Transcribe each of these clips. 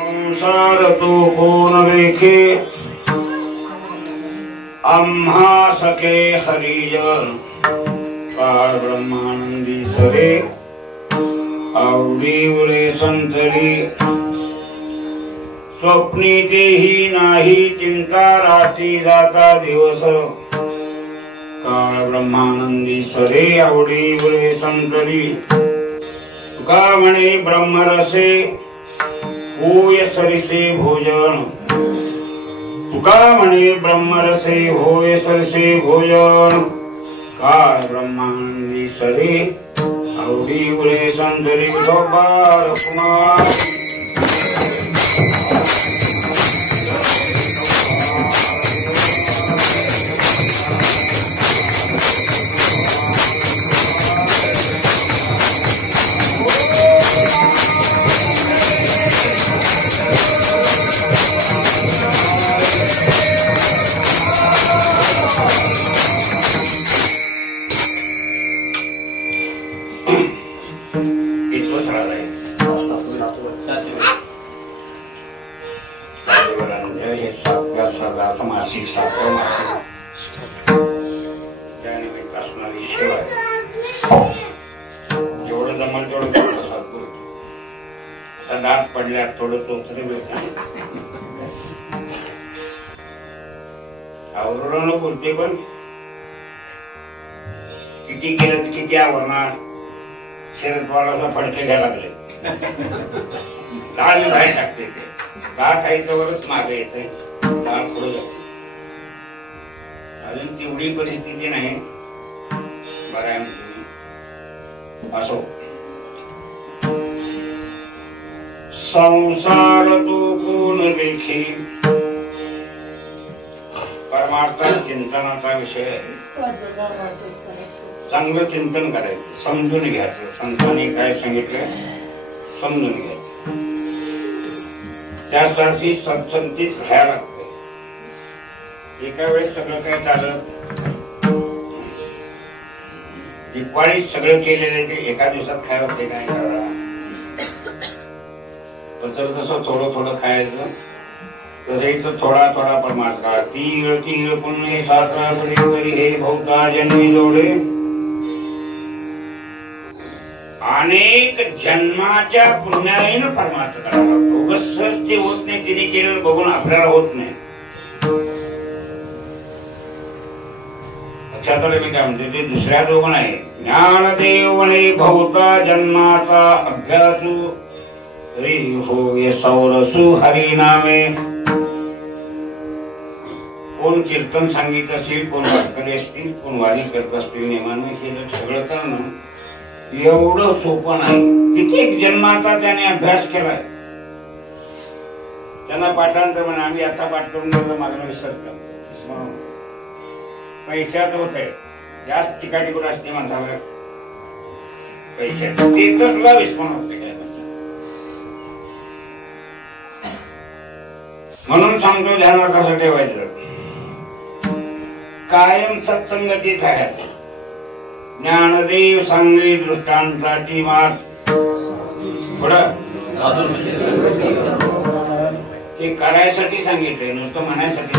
संसार तो कोण रेखे आम्हा सखे हरिजन काळ ब्रह्मानंदी सरे आवडी उरे संतरी स्वप्नी तेही नाही चिंता रात्री जाता दिवस काळ ब्रह्मानंदी सरे आवडी उरे संतरी तुका म्हणे ब्रह्मरसे होय सरिसे भोजन तुका म्हणे ब्रह्मरसे होय सरिसे भोजन काळ ब्रह्मानंदी सरे आवडी उरे संतरी विठोबा कुमार जेवढं जमल तेवढं दात पडल्या थोडं तरी आवरण बोलते पण किती केलं किती आवरणार शरद पवाराला फडके घ्यायला लागले डाळ बाहेर टाकते ते दात आहे त्यावरच मागे येते डाळ पुढे जाते अजून तेवढी परिस्थिती नाही बघा असो संसार तो कोण लेखी परमार्थ चिंतनाचा विषय चांगलं चिंतन करायचं समजून घ्यायचं संतांनी काय सांगितलं समजून घ्यायचं त्यासाठी सत्संगतीच राहायला लागतं एका वेळेस सगळं काय चालत दिवाळी सगळं केलेलं ते एका दिवसात खायला ते काय करा तर तसं थोडं थोडं खायचं तसं इथं थोडा थोडा परमार्थ काढ तीळ पुण्य साचा तरी हे भौता जन्मी जोडे अनेक जन्माच्या पुण्याने परमार्थ करावा लागतो उगाच ते होत नाही तिने केलेलं बघून आपल्याला होत नाही लक्षात आलं मी काय म्हणते ते दुसऱ्या दोघं नाही ज्ञानदेवने भौता जन्माचा अभ्यासू तरी होय सौरसु हरिनामे कोण कीर्तन सांगित असेल कोण वारकरी असतील कोण वारी करत असतील नेमाने हे सगळं करणं एवढं सोपं नाही कित्येक जन्माचा त्याने अभ्यास केलाय त्यांना पाठांतर म्हणा आम्ही आता पाठ करून गेलो मागणं विसरतो पैशात होत आहे जास्त चिकाटी असते माणसाला पैशात ते तर तुला विस्मरण होते काय म्हणून सांगतो ध्यानात कसं ठेवायचं कायम सत्संगतीत राहायचं ज्ञानदेव सांगे दृष्टांताची मात पुढं ते करायसाठी सांगितलंय नुसतं म्हणायसाठी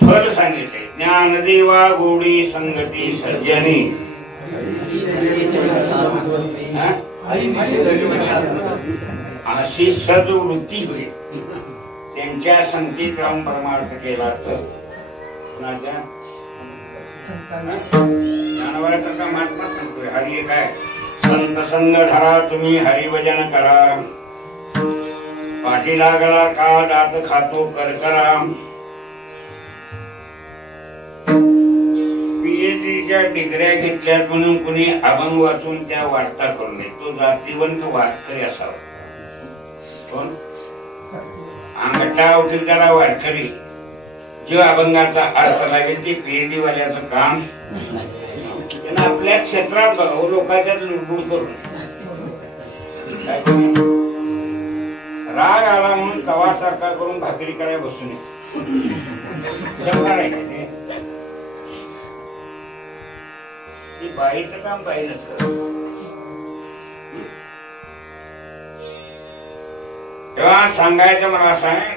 फल सांगितले ज्ञानदेवा गोडी संगती सज्जनी अशी सद्वृत्ती होईल त्यांच्या संगतीत राहून परमार्थ केला तर ज्ञानवरासारखा महात्मा सांगतोय हरी काय संत संग धरा तुम्ही हरिभजन करा पाठी लागला का दात खातो करकरा पीएचडीच्या डिग्र्या घेतल्यात म्हणून कुणी अभंग वाचून त्या वार्ता करू नये तो जातीवंत वारकरी असावा कोण अंगठा उठील त्याला वारकरी जो अभंगाचा अर्थ लागेल ते पीएचडी वाल्याचं काम त्यांना आपल्या क्षेत्रात लोकांच्या लुडबुड करून राग आला म्हणून तवासारखा करून भाकरी करायला बसू नये जमणार आहे का ते बाईचं काम बाईच तेव्हा सांगायचं मला असं आहे,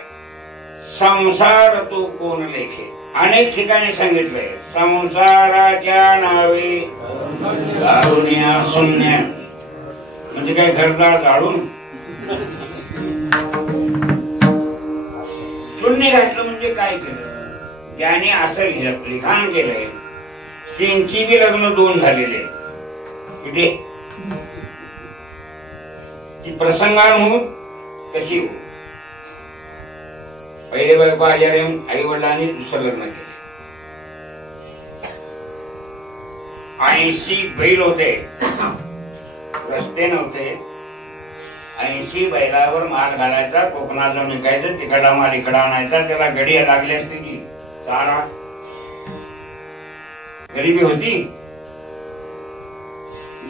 संसार तो कोण लेखे. अनेक ठिकाणी सांगितलंय संसाराच्या नावे दारुण्या शून्य, म्हणजे काय घरदार जाळून शून्य घातलं. म्हणजे काय केलं ज्याने असं लिखाण केलंय, त्यांची बी लग्न 2 झालेले. कुठे ती प्रसंगानुरूप कशी हो. पहिले बायको आजारी आई वडिलांनी दुसरं लग्न केलं. 80 बैल होते, रस्ते नव्हते. 80 बैलावर माल घालायचा, कोकणाला निघायचं, तिकडला माल इकडं आणायचा. त्याला गडी लागली असते की चारा, गरिबी होती.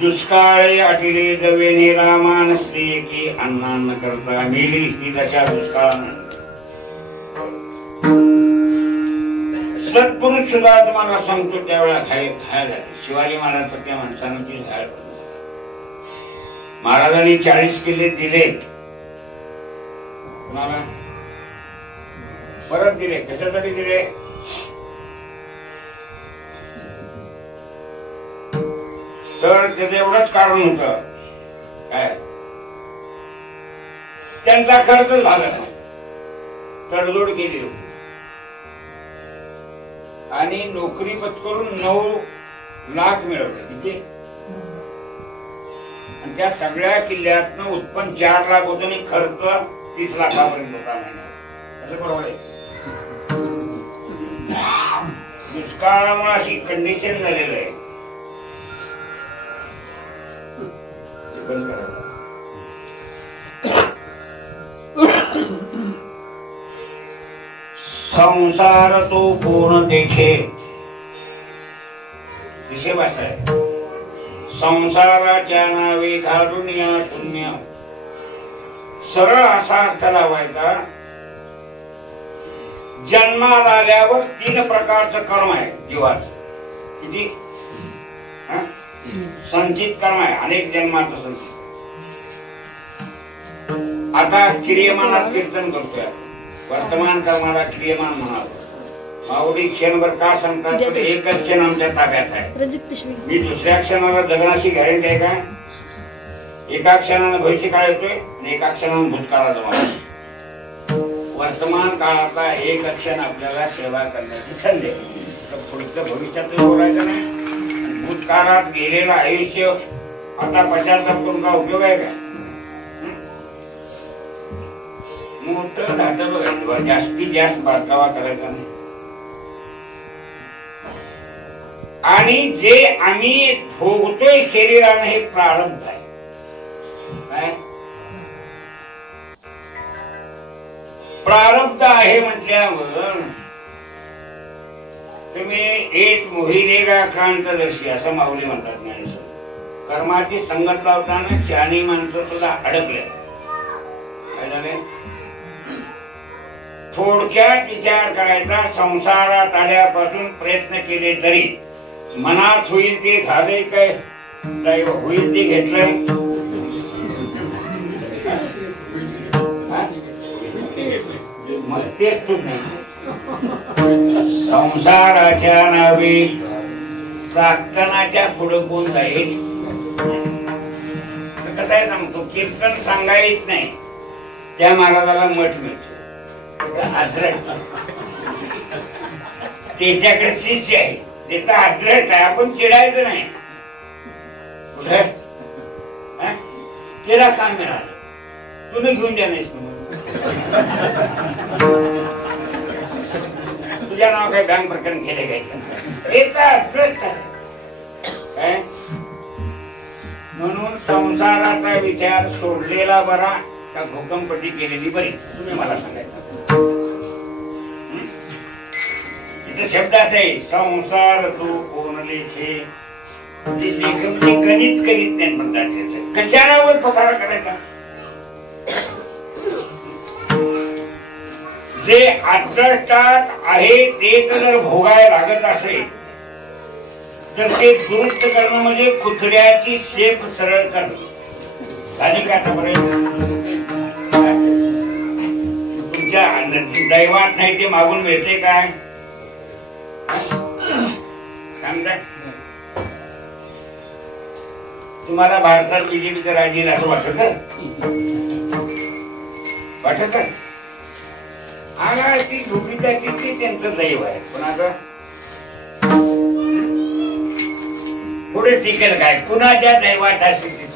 दुष्काळ अटिले जवेने रामान स्त्री की अन्नान्न करता मेली ही दशा दुष्काळानं. सत्पुरुष सुद्धा तुम्हाला सांगतो त्यावेळेला खायला शिवाजी महाराजांच्या माणसानं ती झाड. महाराजांनी 40 किल्ले दिले, कुणाला परत दिले. कशासाठी दिले? तर त्याचं एवढंच कारण होत काय, त्यांचा खर्चच भागत नव्हता. तडजोड केली होती आणि नोकरी पत्करून 9 लाख मिळवले. किती? आणि त्या सगळ्या किल्ल्यातनं उत्पन्न 4 लाख होतं आणि खर्च 30 लाखापर्यंत होता महिन्यात. असं बरोबर आहे. दुष्काळामुळे अशी कंडिशन झालेलं आहे. संसार तो कोण देखे, विषय भाषा आहे. संसाराच्या नावे दारुण्य शून्य. सरळ असा अर्थ लावायचा, जन्माला आल्यावर 3 प्रकारचं कर्म आहे जीवाचं. किती? संचित कर्म आहे, अनेक जन्माचं संचित. आता क्रियमानात कीर्तन करतोय, वर्तमान कर्माला क्रियमान म्हणाल. माऊली क्षणभर का सांगतात? तर एकच क्षण आमच्या ताब्यात आहे. मी दुसऱ्या क्षणाला जगण्याची गॅरंटी आहे का? एका क्षणानं भविष्यकाळ येतोय आणि एका क्षणानं भूतकाळाचा माणूस. वर्तमान काळाचा एक क्षण आपल्याला सेवा करण्याची संधी. पुढचं भविष्यात बोलायचं नाही. भूतकाळात गेलेलं आयुष्य आता पश्चाताप करून का उपयोग आहे का? मोठं धाटं बघायचं, जास्तीत जास्त बारकावा करायचा नाही. आणि जे आम्ही भोगतोय शरीरानं हे प्रारब्ध आहे. काय प्रारब्ध आहे म्हटल्यावर तुम्ही एक मोहिलेगा क्रांतदर्शी असं माऊली म्हणतात ज्ञानेश्वर. कर्माची संगत लावताना शहाणी माणसं तुला अडकले. काय झाले? थोडक्यात विचार करायचा. संसारात आल्यापासून प्रयत्न केले तरी मनात होईल ते झाले, काय होईल ते घेतलंय. मग तेच तुम्ही संसाराच्या नावे प्रार्थनाच्या पुढे कोण जाईल? कसं आहे सांगतो, कीर्तन सांगायच नाही त्या महाराजाला मठ मिळतो. त्याच्याकडे शिष्य आहे, त्याचा आद्रट आहे. आपण चिडायचं नाही. कुठे त्याला काम मिळालं, तुम्ही घेऊन द्या नाहीस. तुझ्या नाव काही बँक प्रकरण केले घ्यायचं, याचा आद्रट आहे. म्हणून संसाराचा विचार सोडलेला बरा का भूकंपटी केलेली बरी? तुम्ही मला सांगायचं. शब्द असे संसार तो कोण लेखे. गणित करीत नाही म्हणतात. कशाला वर पसारा करायचा? जे आदर्शात आहे ते जर भोगायला लागत असेल तर ते दुरुस्त करणं म्हणजे कुत्र्याची शेप सरळ करणं. झाली का? दैवात नाही ते मागून मिळते काय? तुम्हाला भारतात बीजेपीचं राज येईल असं वाटत वाटत ती झोपीची ती त्यांचं दैव आहे. पण आता पुढे टिकेल काय? कुणाच्या दैवात असेल तिथून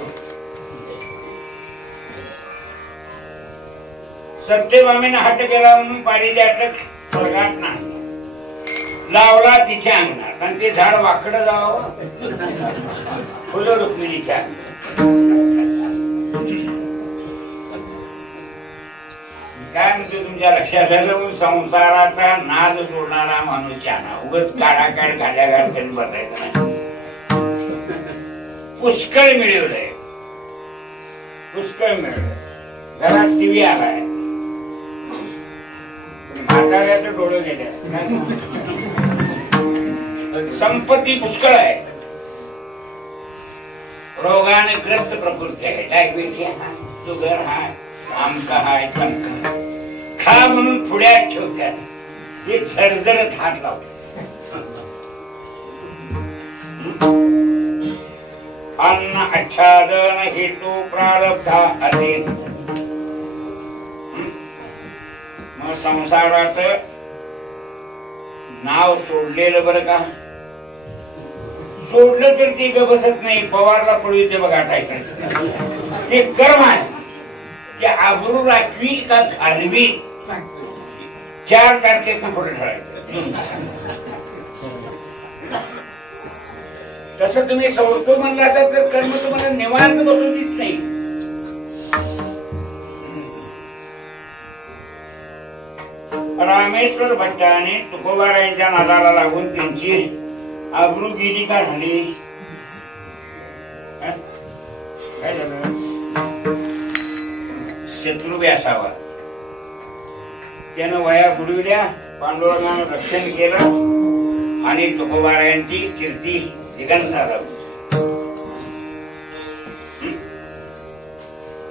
सत्यभामीनं हट केला म्हणून पारिजातक स्वर्गात नाही लावला तिच्या अंगणात आणि ते झाड वाकडं जावं फुलं रुक्मिणीच्या काय म्हणते तुमच्या लक्षात आलं? संसाराचा नाद सोडणारा मनुष्याना उगाच काढाकाढ घाल्याघाट करीत बसायचं नाही. पुष्कळ मिळवलंय, पुष्कळ मिळवलंय. घरात टीव्ही आलाय, म्हाताऱ्याचं डोळे गेले. संपत्ती पुष्कळ आहे, रोगाने ग्रस्त प्रकृती आहे, डायबिटीज आहे, शुगर आहे, आमका हाय तमका खा म्हणून पुढ्यात ठेवतात. हे झरझरत हात लावतात. अन्न आच्छादन हेतू प्रारब्धा असे मग संसाराचं नाव सोडलेलं बरं का? सोडलं तर ती बसत नाही. पवारला पळू बघा टाकायचं ते कर्म आहे. ते आबरू राखवी का घालवी 4 तारखेला पुढे ठेवायचं. तसं तुम्ही सोडतो म्हणला असाल तर कर्म तुम्हाला निवांत बसून देत नाही. रामेश्वर भट्टाने तुकोबारायांच्या नादाला लागून त्यांची आबरू गेली का झाली? काय झालं? शत्रू व्यासावा त्यानं वया बुडविल्या, पांडुरंगानं रक्षण केलं आणि तुकोबारायांची कीर्ती दिगंताला.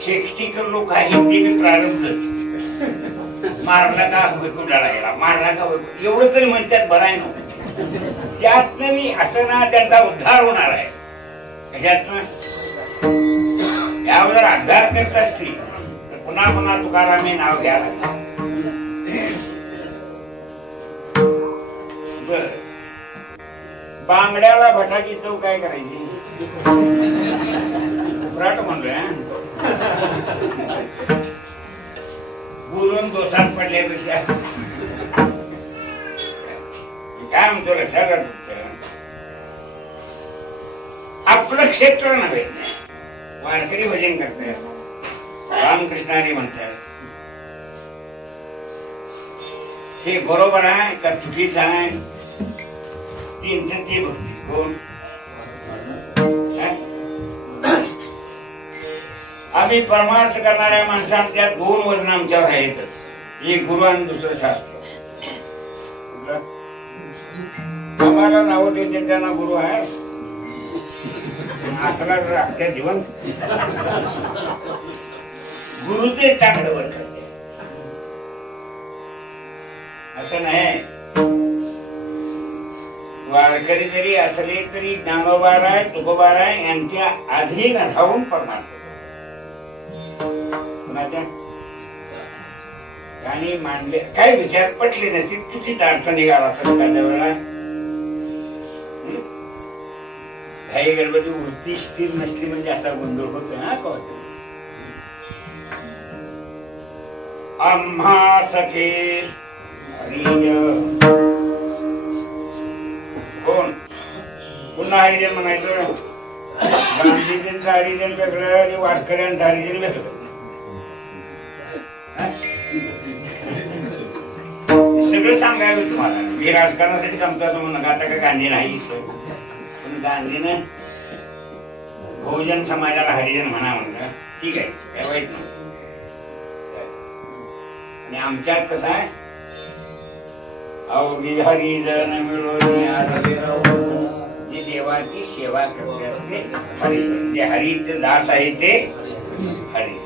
शेष्टीकर लोक आहेत ते मी प्रारंभच मारला का कुठाला गेला, मारला का एवढं तरी म्हणतात बराय नव्हतं. त्यातनं मी असं ना त्यांचा उद्धार होणार आहे. कशातनं? यावर जर अभ्यास करत असतील तर पुन्हा पुन्हा तुकारामी नाव घ्यायला लागलं. बर बांगड्याला भटाची चव काय करायची? उराट म्हणलोय बोलून दोषात पडल्यापेक्षा काय म्हणतो लक्षात आपलं क्षेत्र नव्हे. वारकरी भजन करतात, रामकृष्णारी म्हणतात. हे बरोबर आहे का चुकीचं आहे? तीनचं ती भक्ती कोण? आम्ही परमार्थ करणाऱ्या माणसांच्या 2 वजन आमच्यावर आहेतच. एक गुरु आणि दुसरं शास्त्र. आम्हाला नाव ठेवते त्यांना गुरु आहे असला तर अख्ख्या जीवन गुरु ते टाकडवर करते असं नाही. वारकरी जरी असले तरी ज्ञानोबार आहे, तुकोबार आहे यांच्या अधीन राहून परमार्थ आणि मांडले. काय विचार पटले नसतील चुकीचा अर्थ निघाला असं त्या वेळेला. काही गणपती वृत्ती स्थिर नसली म्हणजे असा गोंधळ होतो. हा कळतो. आम्हा सखे हरिजन कोण? पुन्हा हरिजन म्हणायचं. गांधीजींचं हरिजन वेगळं आणि वारकऱ्यांचं हरिजन वेगळं. सगळं सांगायचं तुम्हाला. मी राजकारणासाठी सांगतो असं म्हणून आता का गांधी नाही. पण गांधीनं बहुजन समाजाला हरिजन म्हणा म्हणलं. ठीक आहे, काय वाईट नाही. आणि आमच्यात कसं आहे, अवघी हरिजन मिळून जे देवाची सेवा करतात ते हरिजन. जे हरीचे दास आहे ते हरिजन.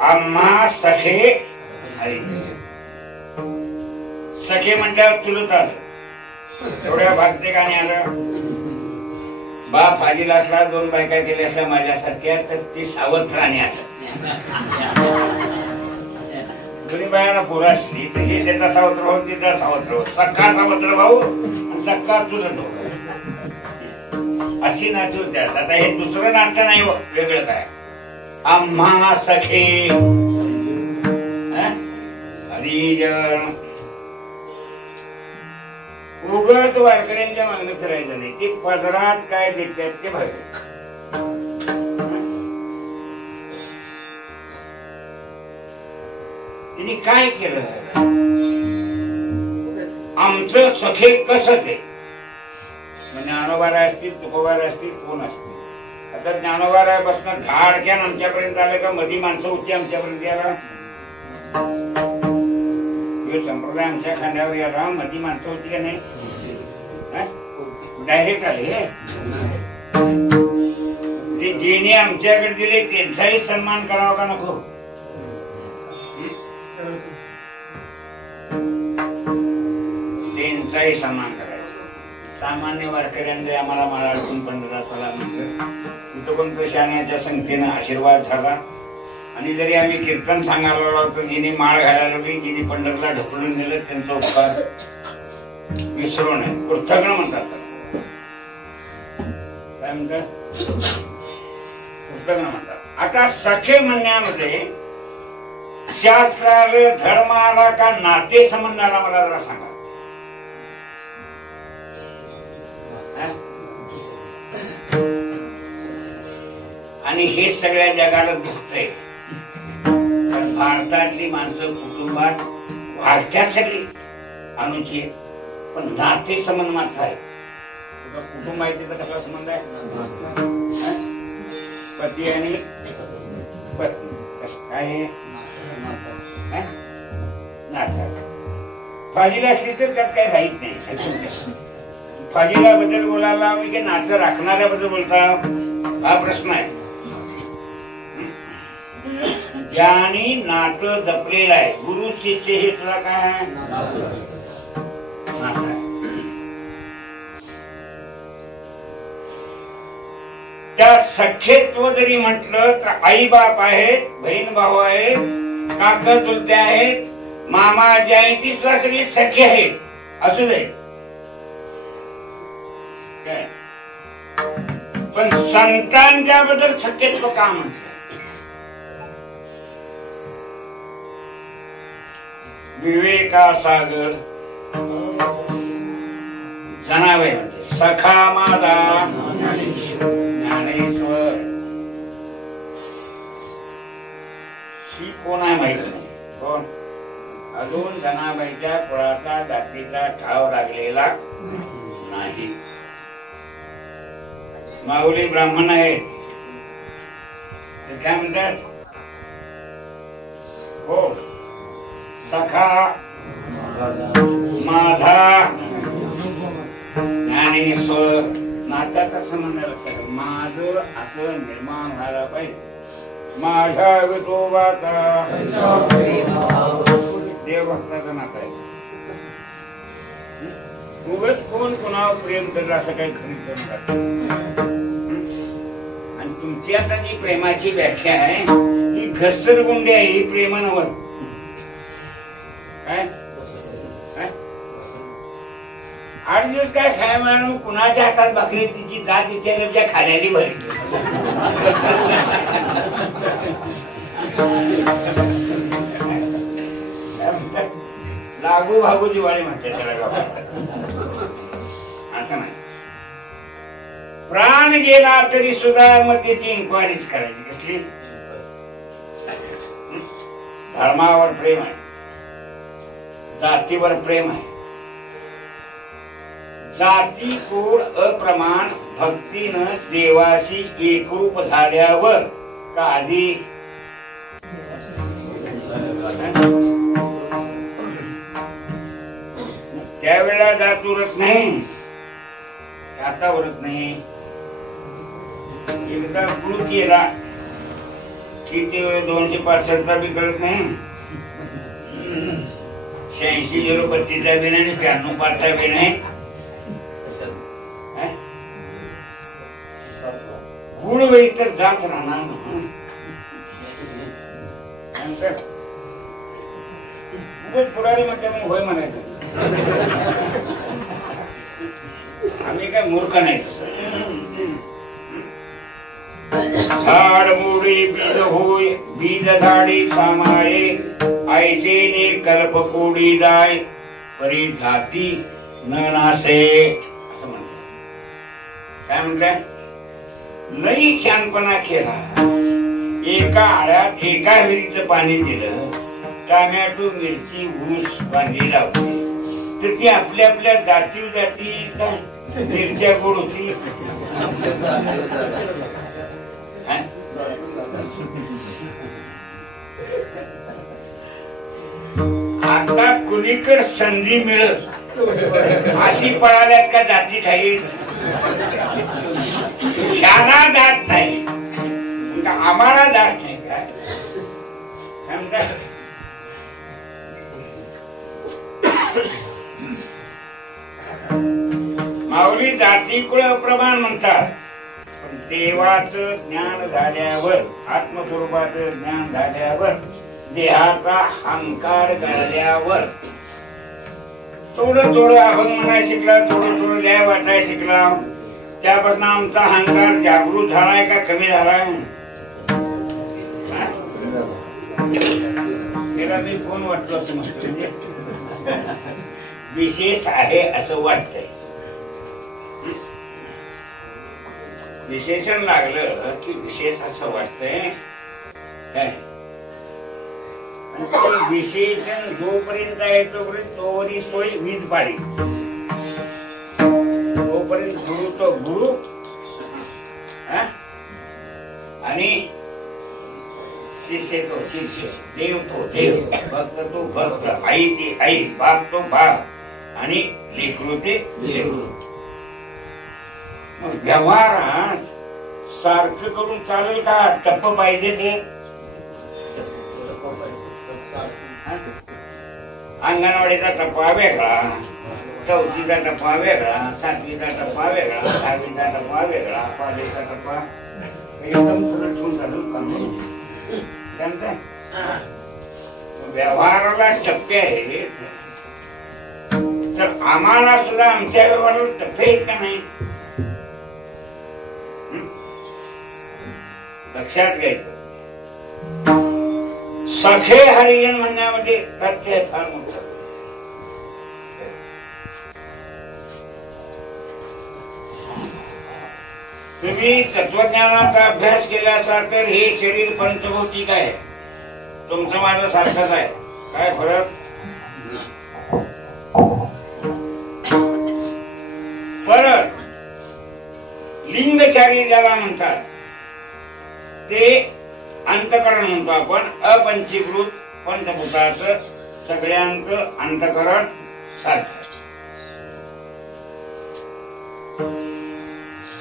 आम्हा सखे सखे म्हटल्यावर चुलत आलं, एवढ्या भागते गाणी आलं. बाप फाजील असला, 2 बायका केल्या असल्या माझ्यासारख्या, तर ती सावत्र राणी असत. दोन्ही बायांना पोरं असली तर हे त्याचा सावत्र भाऊ, तिचा सावत्र भाऊ, सख्खा सावत्र भाऊ आणि सख्खा चुलत भाऊ, अशी नाचून त्यात. आता हे दुसरं नाट्य नाही, वेगळं काय. आम्हा सखे हरिजन. उगाच वारकऱ्यांच्या मागणं फिरायचं नाही, ते पदरात काय देतात ते बघायचं. तिने काय केलं, आमचं सखे कसं ते. ज्ञानोबाराय असतील, तुकोबाराय असतील, कोण असतील. आता ज्ञानोबारायापासून धाडक्यान आमच्यापर्यंत आलं का, मधी माणसं होती आमच्यापर्यंत याला. संप्रदाय आमच्या खांद्यावर याला मधी माणसं होती का नाही, डायरेक्ट आले. ते जेने आमच्याकडे दिले त्यांचाही सन्मान करावा का नको. त्यांचाही सन्मान करायचा. सामान्य वारकऱ्यांनी आम्हाला माळाडून पंढरपुराला म्हटलं, कुठं पण शाण्याच्या संगतीनं आशीर्वाद झाला. आणि जरी आम्ही कीर्तन सांगायला लागलो, जिने माळ घालायला लागली, जिने पंढरला ढकलून दिलं, त्यांचा उपकार विसरू नये, कृतज्ञ म्हणतात. काय म्हणतात, कृतज्ञ म्हणतात. आता सखे म्हणण्यामध्ये शास्त्राला, धर्माला का नाते संबंधाला मला जरा सांगा. आणि हे सगळ्या जगाला दुखतंय. भारतातली माणसं कुटुंबात वाढत्यात सगळी अनुचित, पण नाते संबंध मात्र आहे. कुटुंब आहे तिथं कसला संबंध आहे, पती आणि पत्नी काय नातं. फाजीला असली तर त्यात काही राहीत नाही. फाजीला बद्दल बोलायला हवी की नातं राखणाऱ्याबद्दल बोलता, हा प्रश्न आहे. ज्याने नातं जपलेलं आहे, गुरु शिष्य हे तुला काय आहे, नातं आहे. त्या सख्यत्व जरी म्हटलं तर आई बाप आहेत, बहीण भाऊ आहेत, काका चुलते आहेत, मामा आजी आहेत, ती सुद्धा सगळी सख्य आहेत. असू दे काय, पण संतांच्या बद्दल सख्यत्व का म्हटलं. विवेका सागर जनावे म्हणजे सखा माझा ज्ञानेश्वर. ही कोण आहे माहित नाही, कोण अजून जनाबाईच्या कुळाचा जातीचा ठाव लागलेला नाही. माऊली ब्राह्मण आहे, काय म्हणतात, हो सखा माझा ज्ञानेश्वर. नात्याचा संबंध लक्षात, माझं असं निर्माण व्हायला पाहिजे. माझ्या विठोबाचा देवभक्ताचा नाता आहे. उगाच कोण कोणावर प्रेम करत असं काही खरी करू नका. आणि तुमची आता जी प्रेमाची व्याख्या आहे ही घसरगुंडी आहे, ही प्रेम नव्हत. काय 8 दिवस काय खाय म्हणून कुणाच्या हातात भाकरी, तिची जात विचारल्या खाल्याली भरी. लागू भागू दिवाळी म्हणते त्याला. असं नाही, प्राण गेला तरी सुद्धा मग त्याची इन्क्वायरीच करायची. कसली, धर्मावर प्रेम आहे, जातीवर प्रेम आहे. जाती कोड अप्रमाण भक्तीनं देवाशी एकरूप झाल्यावर का आधी त्यावेळेला जात उरत नाही, आता उरत नाही. एकदा गुरु केला किती 265 बी कळत नाही, 86-0-32 बी नाही, 92-5 बी नाही. गुण वेळी तर जात राहणार उगाच पुढारी म्हटलं मग होय म्हणायचं. आम्ही काय मूर्ख नाही. झाड मोडी बीज होय, बीज झाडी सामाये, ऐसेने कल्प कोडी जाय, परी जाती न नासे. असं म्हणलं. काय म्हणलं? लई शानपणा केला. एका आळ्यात एका विहिरीचं पाणी दिलं, टोमॅटो मिरची ऊस बांधली लावली, तर ती आपल्या आपल्या जाती जाती काय मिरच्या गोड होती. आता कुणीकडे संधी मिळत अशी पळाल्यात का जाती काही शाळा जात नाही, आम्हाला जात नाही. काय माऊली जाती कुळ अप्रमाण म्हणतात, पण देवाचं ज्ञान झाल्यावर, आत्मस्वरूपाचं ज्ञान झाल्यावर, देहाचा अहंकार गळल्यावर, थोडं थोडं अभंग म्हणायला शिकला, थोडं थोडं लिहाय वाचायला शिकला, त्यापासून आमचा अहंकार जागृत झालाय का कमी झालाय? त्याला मी फोन वाटतो असं म्हणतो, म्हणजे विशेष आहे असं वाटतंय. विशेषण लागलं की विशेष असं वाटतंय. काय विशेषण जोपर्यंत आहे तोपर्यंत तोवरी सोय वीज पाडी, तोपर्यंत गुरु तो गुरु आणि शिष्य तो शिष्य, देव तो देव, भक्त तो भक्त, आई ती आई, बाप तो बाप आणि लेकरू ते लेकरू. मग व्यवहारात सारखं करून चालेल का? टप्प पाहिजे ते. अंगणवाडीचा टप्पा वेगळा, चौथीचा टप्पा वेगळा, सातवीचा टप्पा वेगळा, 10वीचा टप्पा वेगळा, कॉलेजचा टप्पा एकदम व्यवहाराला टप्पे आहेत. तर आम्हाला सुद्धा आमच्या व्यवहाराला टप्पे आहेत का नाही लक्षात घ्यायचं. सखे हरिजन म्हणण्यामध्ये तथ्य फार मोठं. तुम्ही तत्वज्ञानाचा अभ्यास केला असाल तर हे शरीर पंचभौतिक आहे, तुमचं माझं सारखंच आहे. काय फरक? फरक लिंगचारी ज्याला म्हणतात ते अंतकरण म्हणतो आपण. अपंचीकृत पंचभूताचं सगळ्यांचं अंतकरण सारखं.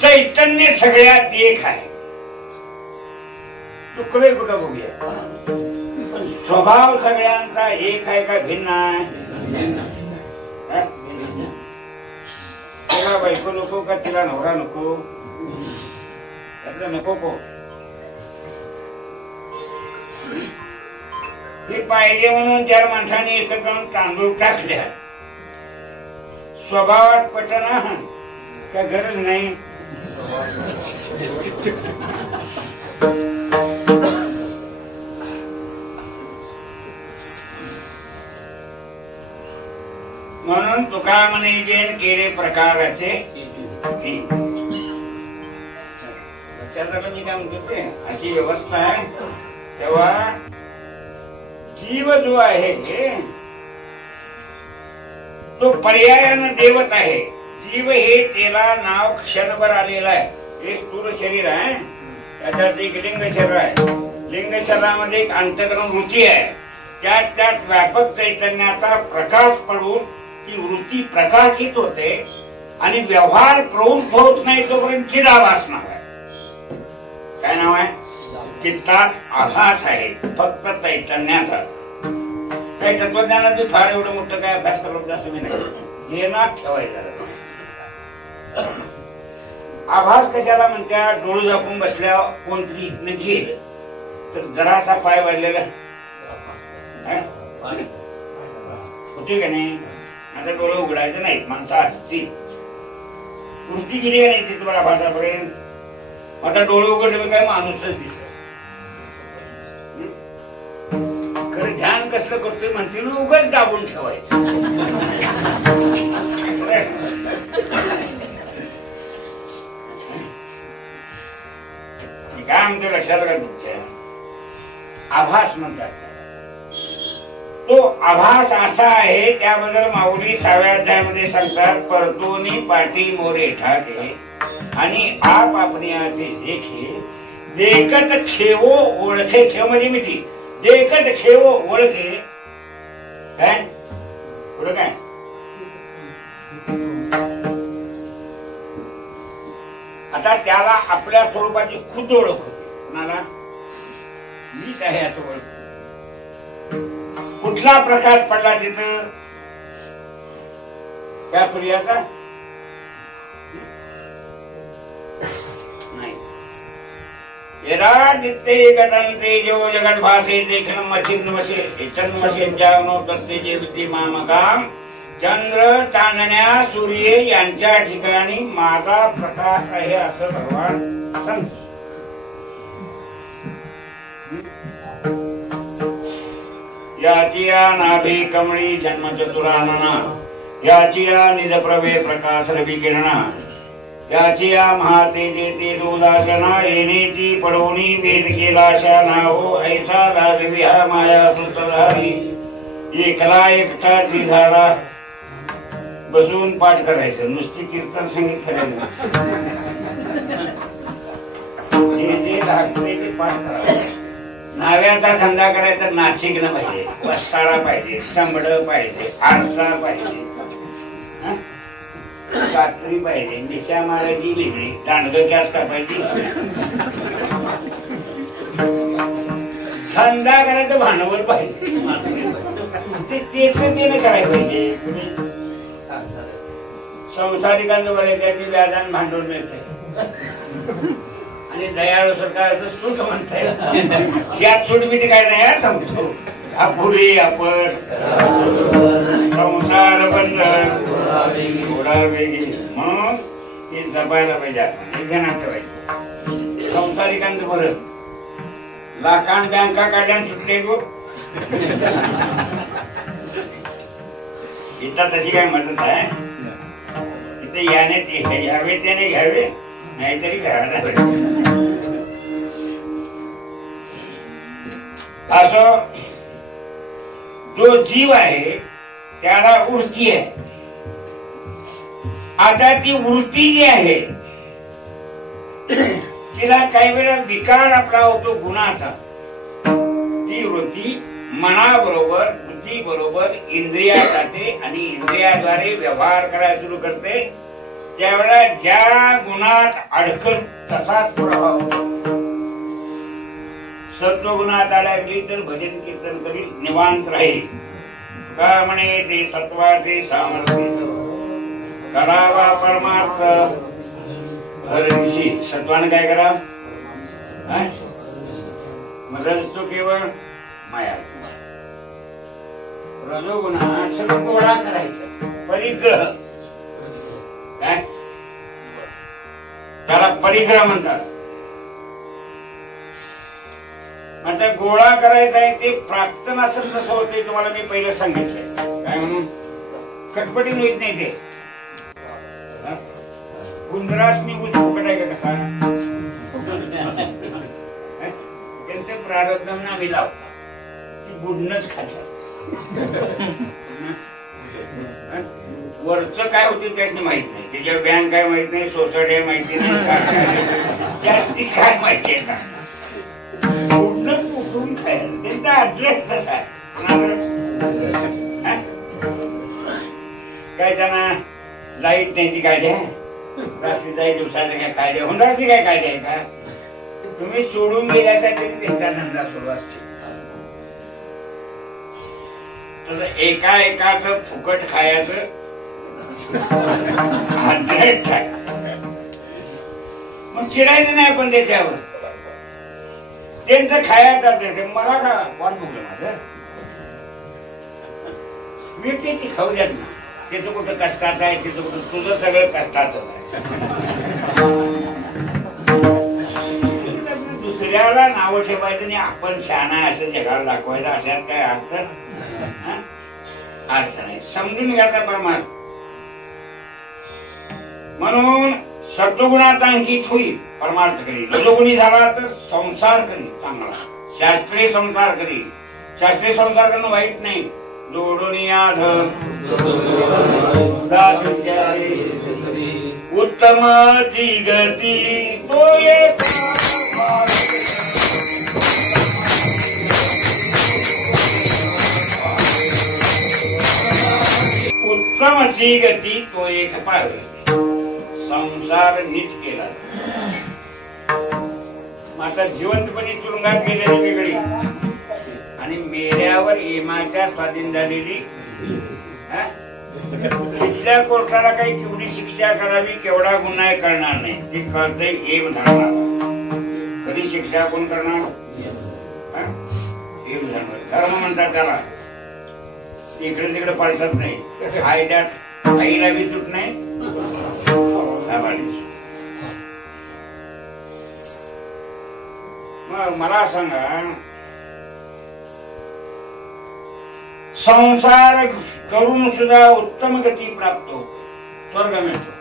चैतन्य सगळ्यात एक आहे. तुकडे कुठं बघूया. स्वभाव सगळ्यांचा एक आहे का भिन्न आहे? तिला बायको नको का तिला नवरा नको? नको को हे पाहिजे म्हणून 4 माणसांनी एकत्र तांदूळ टाकल्या. स्वभावात पटना काय गरज नाही. म्हणून तुका म्हणे जेन केले प्रकाराचे लक्षात मी काय म्हणतो ते अशी व्यवस्था आहे. तेव्हा जीव जो आहे तो पर्यायानं देवच आहे. जीव हे त्याला नाव क्षणभर आलेलं आहे. हे स्थूल शरीर आहे, त्याच्यात एक लिंग शरीर आहे. लिंग शरीरामध्ये एक अंतःकरण वृत्ती आहे. त्यात व्यापक चैतन्याचा प्रकाश पडून ती वृत्ती प्रकाशित होते आणि व्यवहार प्रवृत्त होत नाही तोपर्यंत चिदाभास नाव आहे. काय नाव आहे? चित्तात आभास आहे फक्त चैतन्याचा. काही तत्वज्ञानाचे फार एवढं मोठं काय अभ्यास करत असं मी नाही, जेनात ठेवायचं. आभास कशाला म्हणत्या? डोळे झाकून बसल्यावर कोणतरी इथनं गेलं तर जरासा पाय वाढलेला होतोय का नाही? आता डोळे उघडायचं नाही, माणसाची वृत्ती गेली का नाही तिथं आभासापर्यंत. आता डोळे उघडले काय माणूसच दिसत. खरं ध्यान कसलं करतोय म्हणते ना, उगाच दाबून ठेवायचं. काय म्हणतो लक्षात का तुमच्या? आभास म्हणतात. तो आभास असा आहे त्याबद्दल माऊली 6व्या अध्यायामध्ये सांगतात, परतोनी पाठी मोरे ठाके आणि आप आपण्याचे देखे देखत खेवो ओळखे. खेव म्हणजे मिठी. देखत खेवो ओळखे. काय पुढं काय? आता त्याला आपल्या स्वरूपाची खुद ओळख होती. कुणाला? मीच आहे असं ओळख. कुठला प्रकाश पडला तिथं? त्या सूर्याचा नाही. येरादित्ये गतंते जो जगत भासे देखन मचिन्नवशे चन्मशे जावनो तत्तेजे विद्यमामकाम. चंद्र चांदण्या सूर्य यांच्या ठिकाणी माझा प्रकाश आहे असं भगवान सांगतो. याचिया नाभी कमळी जन्मचतुरानना याचिया निजप्रभे प्रकाश रवी किरणा याचिया महातेजे ते दोदागना येनेची पडवणी वेद केलाशा नाहो ऐसा राजविहा माया सुतधारी. एकला एकटा ती झाला बसून पाठ करायचं. नुसती कीर्तन संगीत करायचं. जे लागते ते पाठ करायचं. नाव्याचा धंदा करायचा, नाचिकणं पाहिजे, वस्तारा पाहिजे, चंबड पाहिजे, आरसा पाहिजे, कात्री पाहिजे, मिशा मारायची वेगळी, दांडग गॅस कापायची. धंदा करायचं भांडवल पाहिजे. तेच त्याने करायला पाहिजे. संसारिकांचं बरं त्याची व्याजान भांडवल मिळते आणि दयाळू सरकार सूट म्हणताय. यात सूटबीट काय नाही सांगतो. अपुरी अपर संसार बंधन वेगळी म्हणून हे जपायला पाहिजे. आपण ध्यानात ठेवायचं. संसारिकांचं बरं लाखां बँका काढल्यान सुटले गो. इथं तशी काय मदत आहे? इथे याने घ्यावे त्याने घ्यावे, नाहीतरी घराला. असं जो जीव आहे त्याला वृत्ती आहे. आता ती वृत्ती जी आहे तिला काही वेळा विकार आपला होतो गुणाचा. ती वृत्ती मनाबरोबर बुद्धी बरोबर इंद्रिया जाते आणि इंद्रियाद्वारे व्यवहार करायला सुरू करते. त्यावेळेला ज्या गुणात अडकल तसाच प्रभाव होतो. सत्वगुणात अडकली तर भजन कीर्तन करील, निवांत राहील. का म्हणे ते सत्वाचे सामर्थ्य करावा परमार्थ हरदिशी. सत्वाने काय करा? रजतो केवळ माया. रजोगुणात सगळं गोळा करायचं. परिग्रह काय त्याला परिग्रह म्हणतात. आता गोळा करायचा आहे ते प्राप्तन असं कसं होते तुम्हाला मी पहिलं सांगितलंय. काय म्हणून खटपटीन होत नाही ते. कुंदरासनी उचकट आहे का कसा? त्यांचं प्रारब्ध आम्ही लावता ती गुडनच खातात. वरच काय होते त्याची माहित नाही. त्याच्या बँक काय माहित नाही, सोसायटी माहिती नाही, त्याची काय माहिती आहे का? गुडनच उठून खायला त्यांचा ऍड्रेस कसा आहे? काय त्यांना लाईट न्यायची काळजी आहे? रात्री जाई दिवसाला काय कायदे होणारची काय काळजी आहे का? तुम्ही सोडून गेल्यासाठी त्यांचा धंदा सुरू असतो. तसं एका एकाच फुकट खायचं मग चिडायचं नाही पण त्याच्यावर. त्यांचं खायचं मला का वाट बघलं माझं मी ते खाऊ द्यात ना. त्याचं कुठं कष्टाचं आहे, त्याचं कुठं तुझं सगळं कष्टाचं आहे. दुसऱ्याला नावं ठेवायचं आणि आपण शहाणा असं जगाला दाखवायचं अशात काय अर्थ नाही. समजून घ्यायचा परमार्थ. म्हणून सत्वगुणाचा अंकित होईल परमार्थ करी. रजोगुणी झाला तर संसार करी चांगला, शास्त्रीय संसार करी. शास्त्रीय संसार करणं वाईट नाही. जोडून उत्तम गती तो उत्तमची गती तो एक पावे. संसार नीट केला. आता जिवंतपणी तुरुंगात गेलेली वेगळी आणि मेल्यावर एमाच्या स्वाधीन झालेली. तिथल्या कोर्टाला काही केवढी शिक्षा करावी, केवढा गुन्हा करणार नाही ते कळतंय. एम धर्माला कधी शिक्षा कोण करणार? एम धर्म म्हणतात त्याला. इकडे तिकडे पालटत नाही. आईल्यात आईला बी चूक नाही. मग मला सांगा, संसार करून सुद्धा उत्तम गती प्राप्त होते, स्वर्ग मिळतो.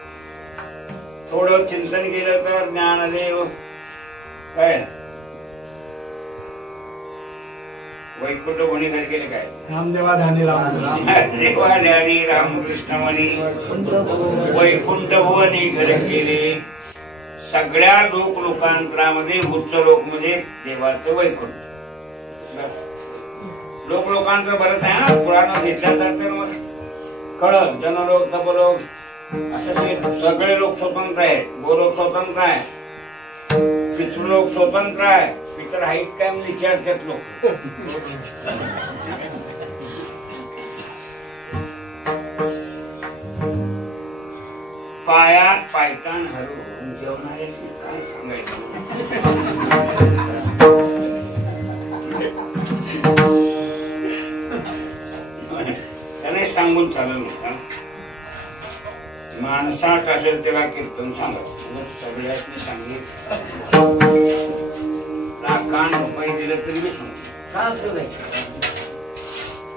थोडं चिंतन केलं तर ज्ञानदेव काय वैकुंठ कोणी घर केले काय? रामदेवा ध्यानी रामकृष्ण म्हणी वैकुंठ भुवनी घर केले. सगळ्या लोकांतरामध्ये उच्च लोक म्हणजे देवाचं वैकुंठ. लोकांचं बरंच आहे ना. पुराण घेतल्या तर मग कळत जनलोक तपलोक असं सगळे लोक स्वतंत्र आहेत. गोलोक स्वतंत्र आहे, पितृलोक स्वतंत्र आहे. पितर आहेत काय म्हणजे विचारतात लोक. पायात पायतान हरवून जेवणारे काय सांगायचं. त्याने सांगून चाललं होतं. माणसात असेल त्याला कीर्तन सांगत. सगळ्यात सांगितलं कान रुपये दिलं तरी मी सांगतो का उपयोग आहे.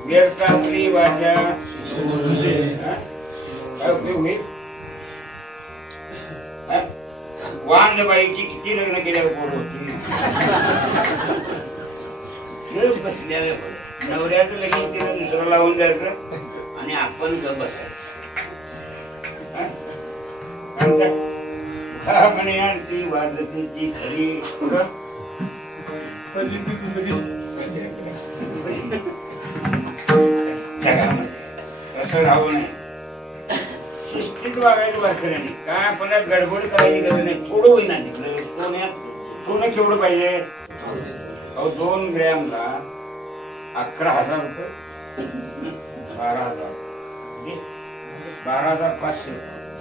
व्यर्थातली वाचा काय उपयोग होईल. वांगबाईची किती लग्न केल्यावर पोर होती. बसल्याला नवऱ्याचं लगीन तिला दुसरं लावून द्यायचं आणि आपण गप बसायचं. म्हणे ती वाजतीची खरी जगामध्ये असं राहू नये. शिस्तीत वागायचं वारकऱ्यांनी. काय आपल्याला गडबड करायची गरज नाही. थोडं होईना तिकडे सोनं केवढं पाहिजे. 2 ग्रॅमला 11,000 रुपये. 12,000 12,500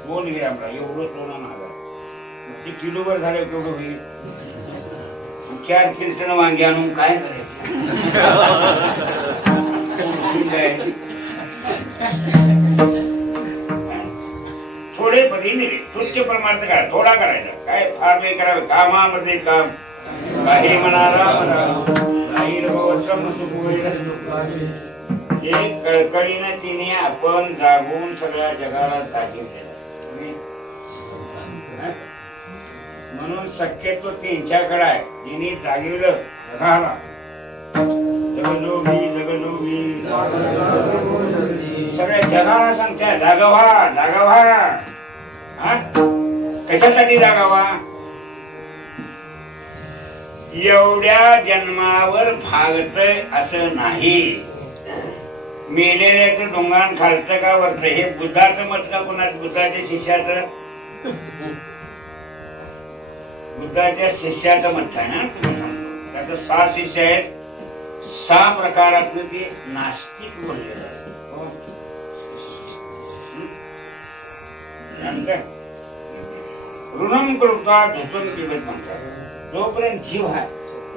2 ग्रॅमला एवढं सोनं महाग. ते किलोभर झालं केवढं होईल. 4 किलो वांगी आणून काय करायचं. थोडे परीने स्वच्छ प्रमाणात करा. थोडा करायचा काय फार नाही करावं. कामामध्ये काम काही म्हणाला कळकळीनं तिने आपण जागून सगळ्या जगाला दाखवले. म्हणून शक्यतो त्यांच्याकडे आहे. तिने जागवलं जगाला. जगजोगी जगजोगी सगळ्या जगाला सांगत्या जागा व्हा जागा व्हा. कशासाठी जागा व्हा. एवढ्या जन्मावर भागतय असं नाही. मेलेल्याचं डोंगान खालतं का वरत. हे बुद्धाचं मत का कोणाचं. बुद्धाच्या शिष्याचं बुद्धाच्या शिष्याचं मत आहे ना, तुम्ही सांगतो त्याचं 6 शिष्य आहेत. 6 प्रकारातलं ते नास्तिक बोललेलं असतं. ऋणम कृता धोतून पिबत म्हणतात. जोपर्यंत जीव आहे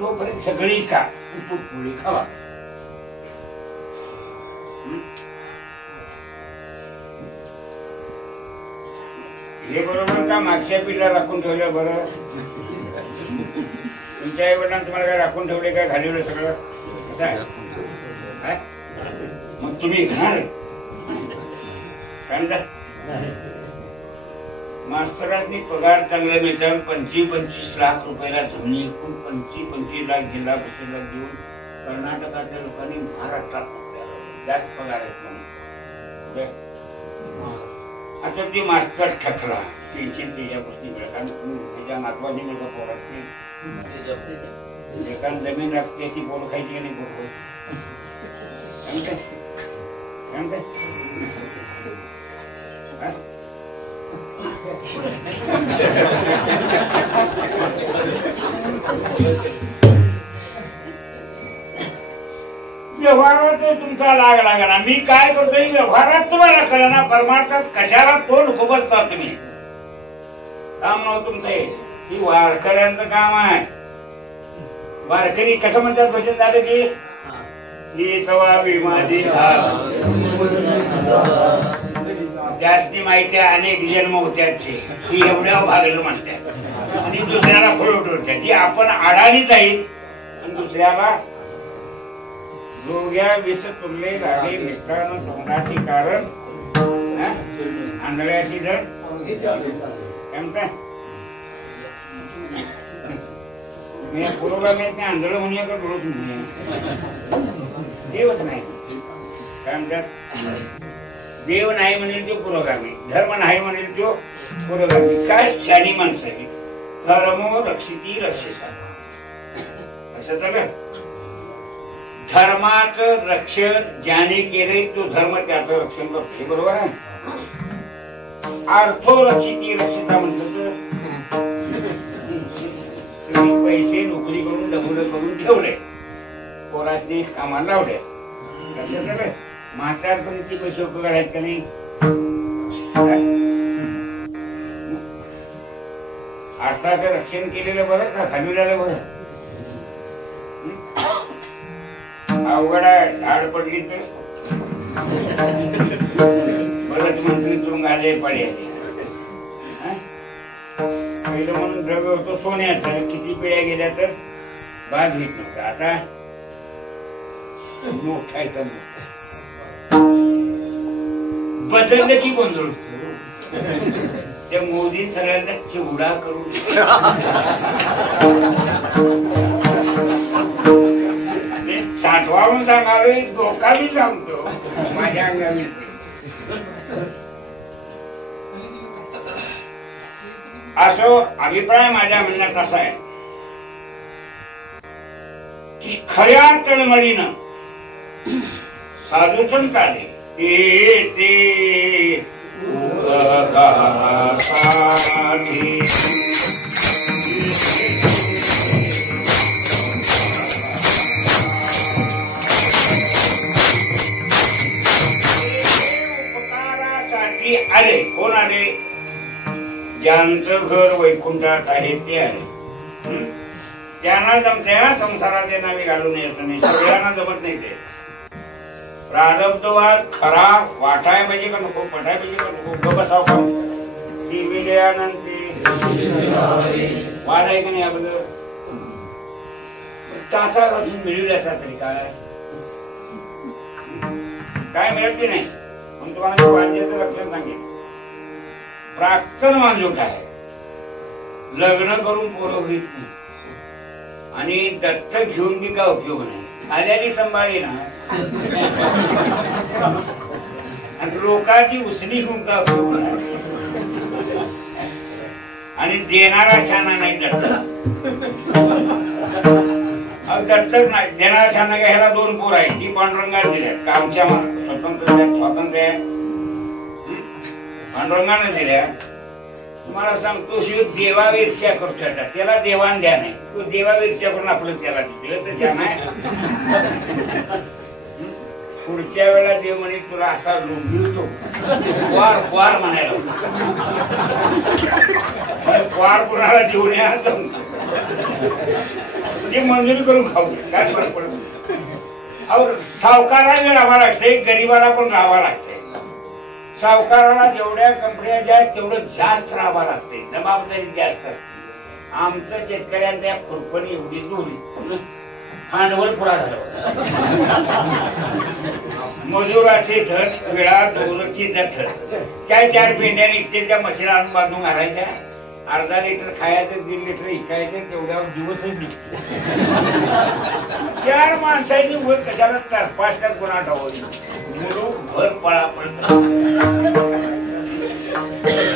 तोपर्यंत सगळी का पोळी खावा. हे बरोबर का मागच्या पिढीला राखून ठेवलं बरं? तुमच्या आई वडिलांना तुम्हाला काय राखून ठेवले काय घालवलं सगळं कसं आहे? मग तुम्ही घेणार काय म्हणता? मास्तरांनी पगार चांगला मिळतात. 25-25 लाख रुपयाला जमिनी एकूण 25-25 लाख जिल्हा परिषदेला देऊन कर्नाटकातल्या लोकांनी महाराष्ट्रात जास्त पगार आहेत म्हणून. आता ती मास्तर ठकला टेन्शन त्याच्या गोष्टी मिळत. कारण त्याच्या नातवाची मिळतं पोराची एकान जमीन राखते ती पोरं खायची की नाही पोरं काय म्हणते व्यवहारात तुमचा लाग लागला. मी काय करतोय व्यवहारात तुम्हाला कळा ना, परमार्थात कशाला तोंड खुपसता तुम्ही. काम नव्हतं तुमचं ही वारकऱ्यांचं काम आहे. वारकरी कसं म्हणतात भजन झालं की ही तवावी माझी जास्ती माहिती अनेक जन्म होत्याचे ही एवढ्या भागलं म्हणतात आणि दुसऱ्याला फळवट होत्या ती आपण अडाणी जाईल आणि दुसऱ्याला जोग्या विष तुरले रागे मित्रांनो तोंडाची कारण आंधळ्याची जण काय म्हणताय मी पुरोगामी आहेत नाही आंधळ म्हणूया का डोळत म्हणूया देवच नाही काय म्हणतात. देव नाही म्हणेल तो पुरोगामी, धर्म नाही म्हणेल तो पुरोगामी. काय शानी माणसावी धर्मो रक्षिती रक्षिता असं झालं. धर्माचं रक्षण ज्याने केले तो धर्म त्याचं रक्षण करतो. हे बरोबर आहे. अर्थो रक्षिती रक्षिता म्हणतो पैसे नोकरी करून डबुल करून ठेवले पोरासनी कामाला लावले कसं झालं. म्हातारपणीचे पैसे उपयोग आहेत का नाही. अर्थाचं रक्षण केलेलं बरं का खाल्लेलं बरं. अवघड आहे. झाड पडली तर बरंच मंत्री तुरुंगाले पाडी आले. पहिलं म्हणून द्रव्य होतं सोन्याचं. किती पिढ्या गेल्या तर बाज घेत नव्हतं. आता मोठा आहे का बदललं की गोंधळ. त्या मोदी सगळ्यांना चिवडा करून साठवावून सांगावे धोका बी सांगतो माझ्या अंगावी. असो अभिप्राय माझ्या म्हणण्यात असा आहे की खऱ्या तळमळीनं साधू संत आले ते उपकारासाठी आले. कोण आले? ज्यांचं घर वैकुंठात आहे ते आले. त्यांना जमते ना संसाराचे नावे घालून येत नाही. सगळ्यांना जमत नाही ते. प्रारब्धवाद खरा वाटाय पाहिजे का नको, पटाय पाहिजे का नको, बसाव का ती विलयानंती वाद आहे का नाही याबद्दल. टाचा अजून मिळवल्याचा तरी काय काय मिळत की नाही. पण तुम्हाला वाद्याचं लक्षण सांगेल. प्राक्तन मानलो काय लग्न करून पोरं घेत नाही आणि दत्तक घेऊन बी काय उपयोग नाही. आल्याने सांभाळी ना लोकांची उसणी घेऊन का उपयोग नाही. आणि देणारा शाना नाही दत्तक. दत्तक नाही देणारा शाना काय. ह्याला 2 पोर आहे ती पांडुरंगाने दिल्यात का आमच्या स्वातंत्र्य आहे पांडुरंगाने दिल्या. तुम्हाला सांगतो शिव देवावीरच्या करतो आता, त्याला देवाण द्या नाही, तो देवावीरच्या करून आपलं त्याला देतो तर त्या नाही. पुढच्या वेळेला देव म्हणे तुला असा लुंबिवतो वार वार म्हणायला, वार कुणाला देऊन या ते मंजुरी करून खाऊ काय फरक पडत. अहो सावकाराला राहावं लागतंय, गरीबाला पण राहावं लागतंय. सावकाराला जेवढ्या कंपन्या जास्त तेवढं जास्त राहावं लागते, जबाबदारी जास्त असते. आमचं शेतकऱ्यांच्या खुरपणी एवढी दूर भांडवल पुरा झालं. मजुराचे धड वेळा दोरची जथ काय 4 पेंड्या निघते त्या मशीला आणून बांधून घालायच्या, अर्धा लिटर खायचं 1.5 लिटर विकायचं, तेवढ्यावर दिवसच निघतो. 4 माणसाची वर कशाला तरपासण्यात गुन्हा ठेवली मुलूक भर पळा पडत.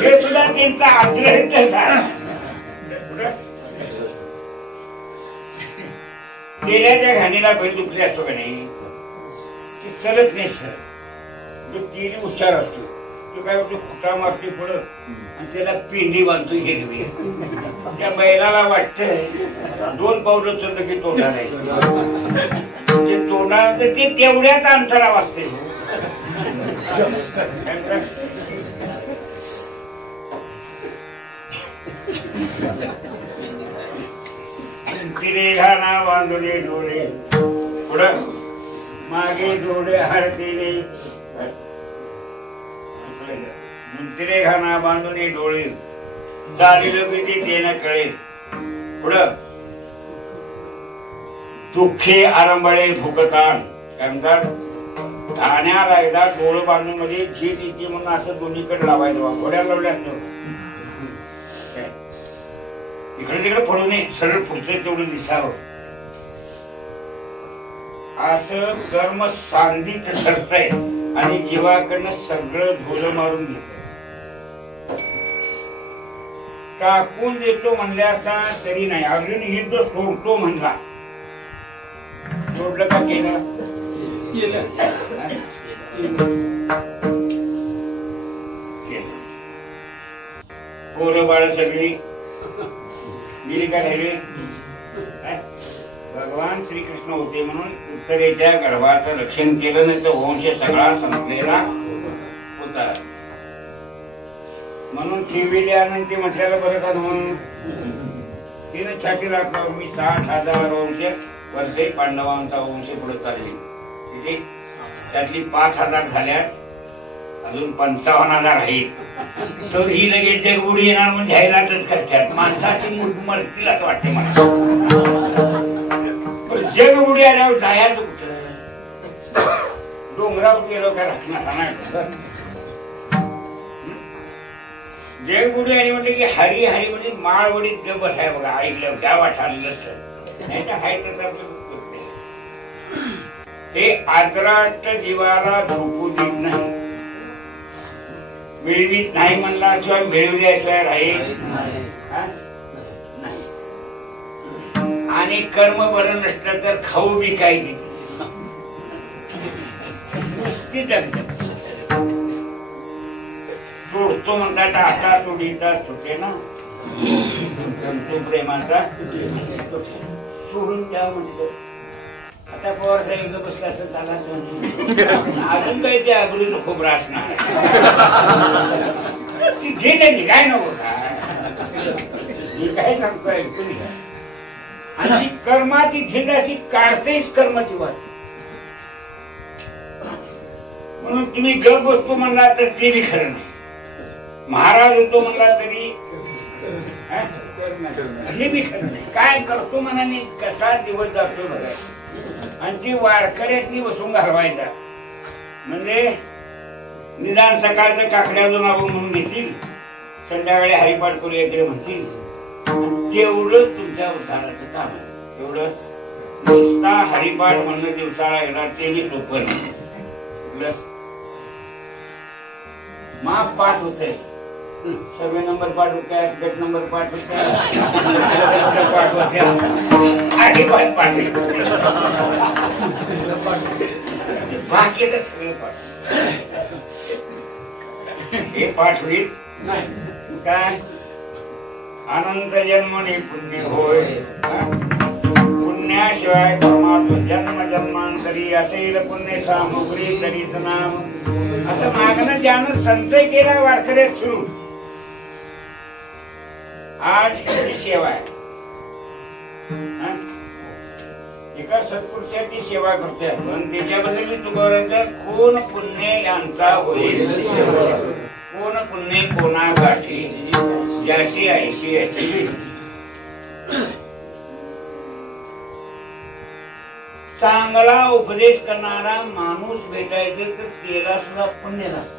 हे सुद्धा त्यांचा आग्रह झाला. तेल्याच्या घाणीला बैल दुखले असतो का नाही, ते चलत नाही सर, जो तेली हुशार असतो तो काय होतो फुटा मारतो पुढं आणि त्याला पेंडी बांधतो हिरवी. त्या बैलाला वाटतं 2 पावलं चललं की तोंडा नाही, ते तोंडा ते तेवढ्याच अंतरावर असते. घाना बांधुने डोळे पुढं मागे डोळे हळतीने, मुंतिरे घाना बांधुने डोळे चालिलं किती तेनं कळे. पुढं दुःखे आरंभळे भुकतान काय म्हणतात, घाण्याला एकदा डोळं बांधून मध्ये झीट येते म्हणून असं दोन्हीकडे लावायचं, घोड्या लावल्या असतं इकडे तिकडे पडू नये, सरळ पुढचं तेवढं दिसावं. असं कर्म सांधित ठरतंय आणि जीवाकडनं सगळं धोलं मारून घेत. टाकून देतो म्हणल्याचा तरी नाही, अजून युद्ध सोडतो म्हणला, सोडलं का केलं? पोरं बाळ सगळी गेली का राहिली. भगवान श्रीकृष्ण होते म्हणून उत्तरेच्या गर्भाचं रक्षण केलं, नाही तर वंश सगळा संपलेला होता. म्हणून ठेविल्यानं ते म्हटल्याला बरं का म्हणून तिने छाती राखलं, मी 60,000 वर्षे पांडवांचा वंश पुढे चालली, किती त्यातली 5,000 झाल्या, अजून 55,000 आहेत. तर ही लगेच जगबुडी येणार म्हणून जाहिरातच करतात, माणसाची मरतील असं वाटते मला. जगबुडी आल्यावर जायचं कुठं, डोंगरावर गेलो काय राखणार नाही. जगबुडी आली म्हटलं की हरी हरी म्हणजे माळवडीत ग बसाय बघा, ऐकलं काय वाटायला नाही तर हाय तसं आपलं. हे आदराट जीवाला झोपू देत नाही, मिळवीत नाही म्हणला शिवाय मिळवल्याशिवाय राहील आणि कर्म बरं नसलं तर खाऊ बी काय सोडतो म्हणतात, आता सोडीचा सुटे ना प्रेमाचा सोडून द्या म्हटलं. आता पवार साहेब बसला असं झाला अजून काही ते अगोदर खूप रासणार काय नको काय सांगतोय तुम्ही. आणि कर्माची झेंडाची काढतेच कर्म जीवाची, म्हणून तुम्ही गप बसतो म्हणला तर ते बी खरं नाही, महाराज होतो म्हणला तरी हे बी खरं नाही. काय करतो मनाने कसा दिवस जातो बघा, आणि ती वारकऱ्यातली बसून घालवायचा म्हणजे निदान सकाळचं काकड्या दोन आपण म्हणून घेतील, संध्याकाळी हरिपाठ करू वगैरे म्हणतील, तेवढंच तुमच्या उद्धाराचं काम आहे. एवढं नुसता हरिपाठ म्हणणं दिवसाला एकदा ते बी सोपं नाही. माप पाठ होतंय, 6 नंबर पाठ होत्या, 8 नंबर पाठ होत्या, पाठ होत्या, हरिपाठ पाठ बाकीचं सगळं पाठ हे पाठ होईल नाही. काय अनंत जन्मनी पुण्य होय, पुण्याशिवाय परमात्म जन्म जन्मांतरी असेल पुण्य सामुग्री तरीच नाम. असं मागणं ज्यानं संचय केला वारकऱ्यात सुरू. आज ही सेवा आहे. एका सत्पुरुषाची सेवा करतोय पण त्याच्याबद्दल मी तुला कोण पुण्य यांचा होईल, कोण पुण्य कोणा गाठी, याशी ऐशी याची. चांगला उपदेश करणारा माणूस भेटायचं तर त्याला सुद्धा पुण्य लागतं.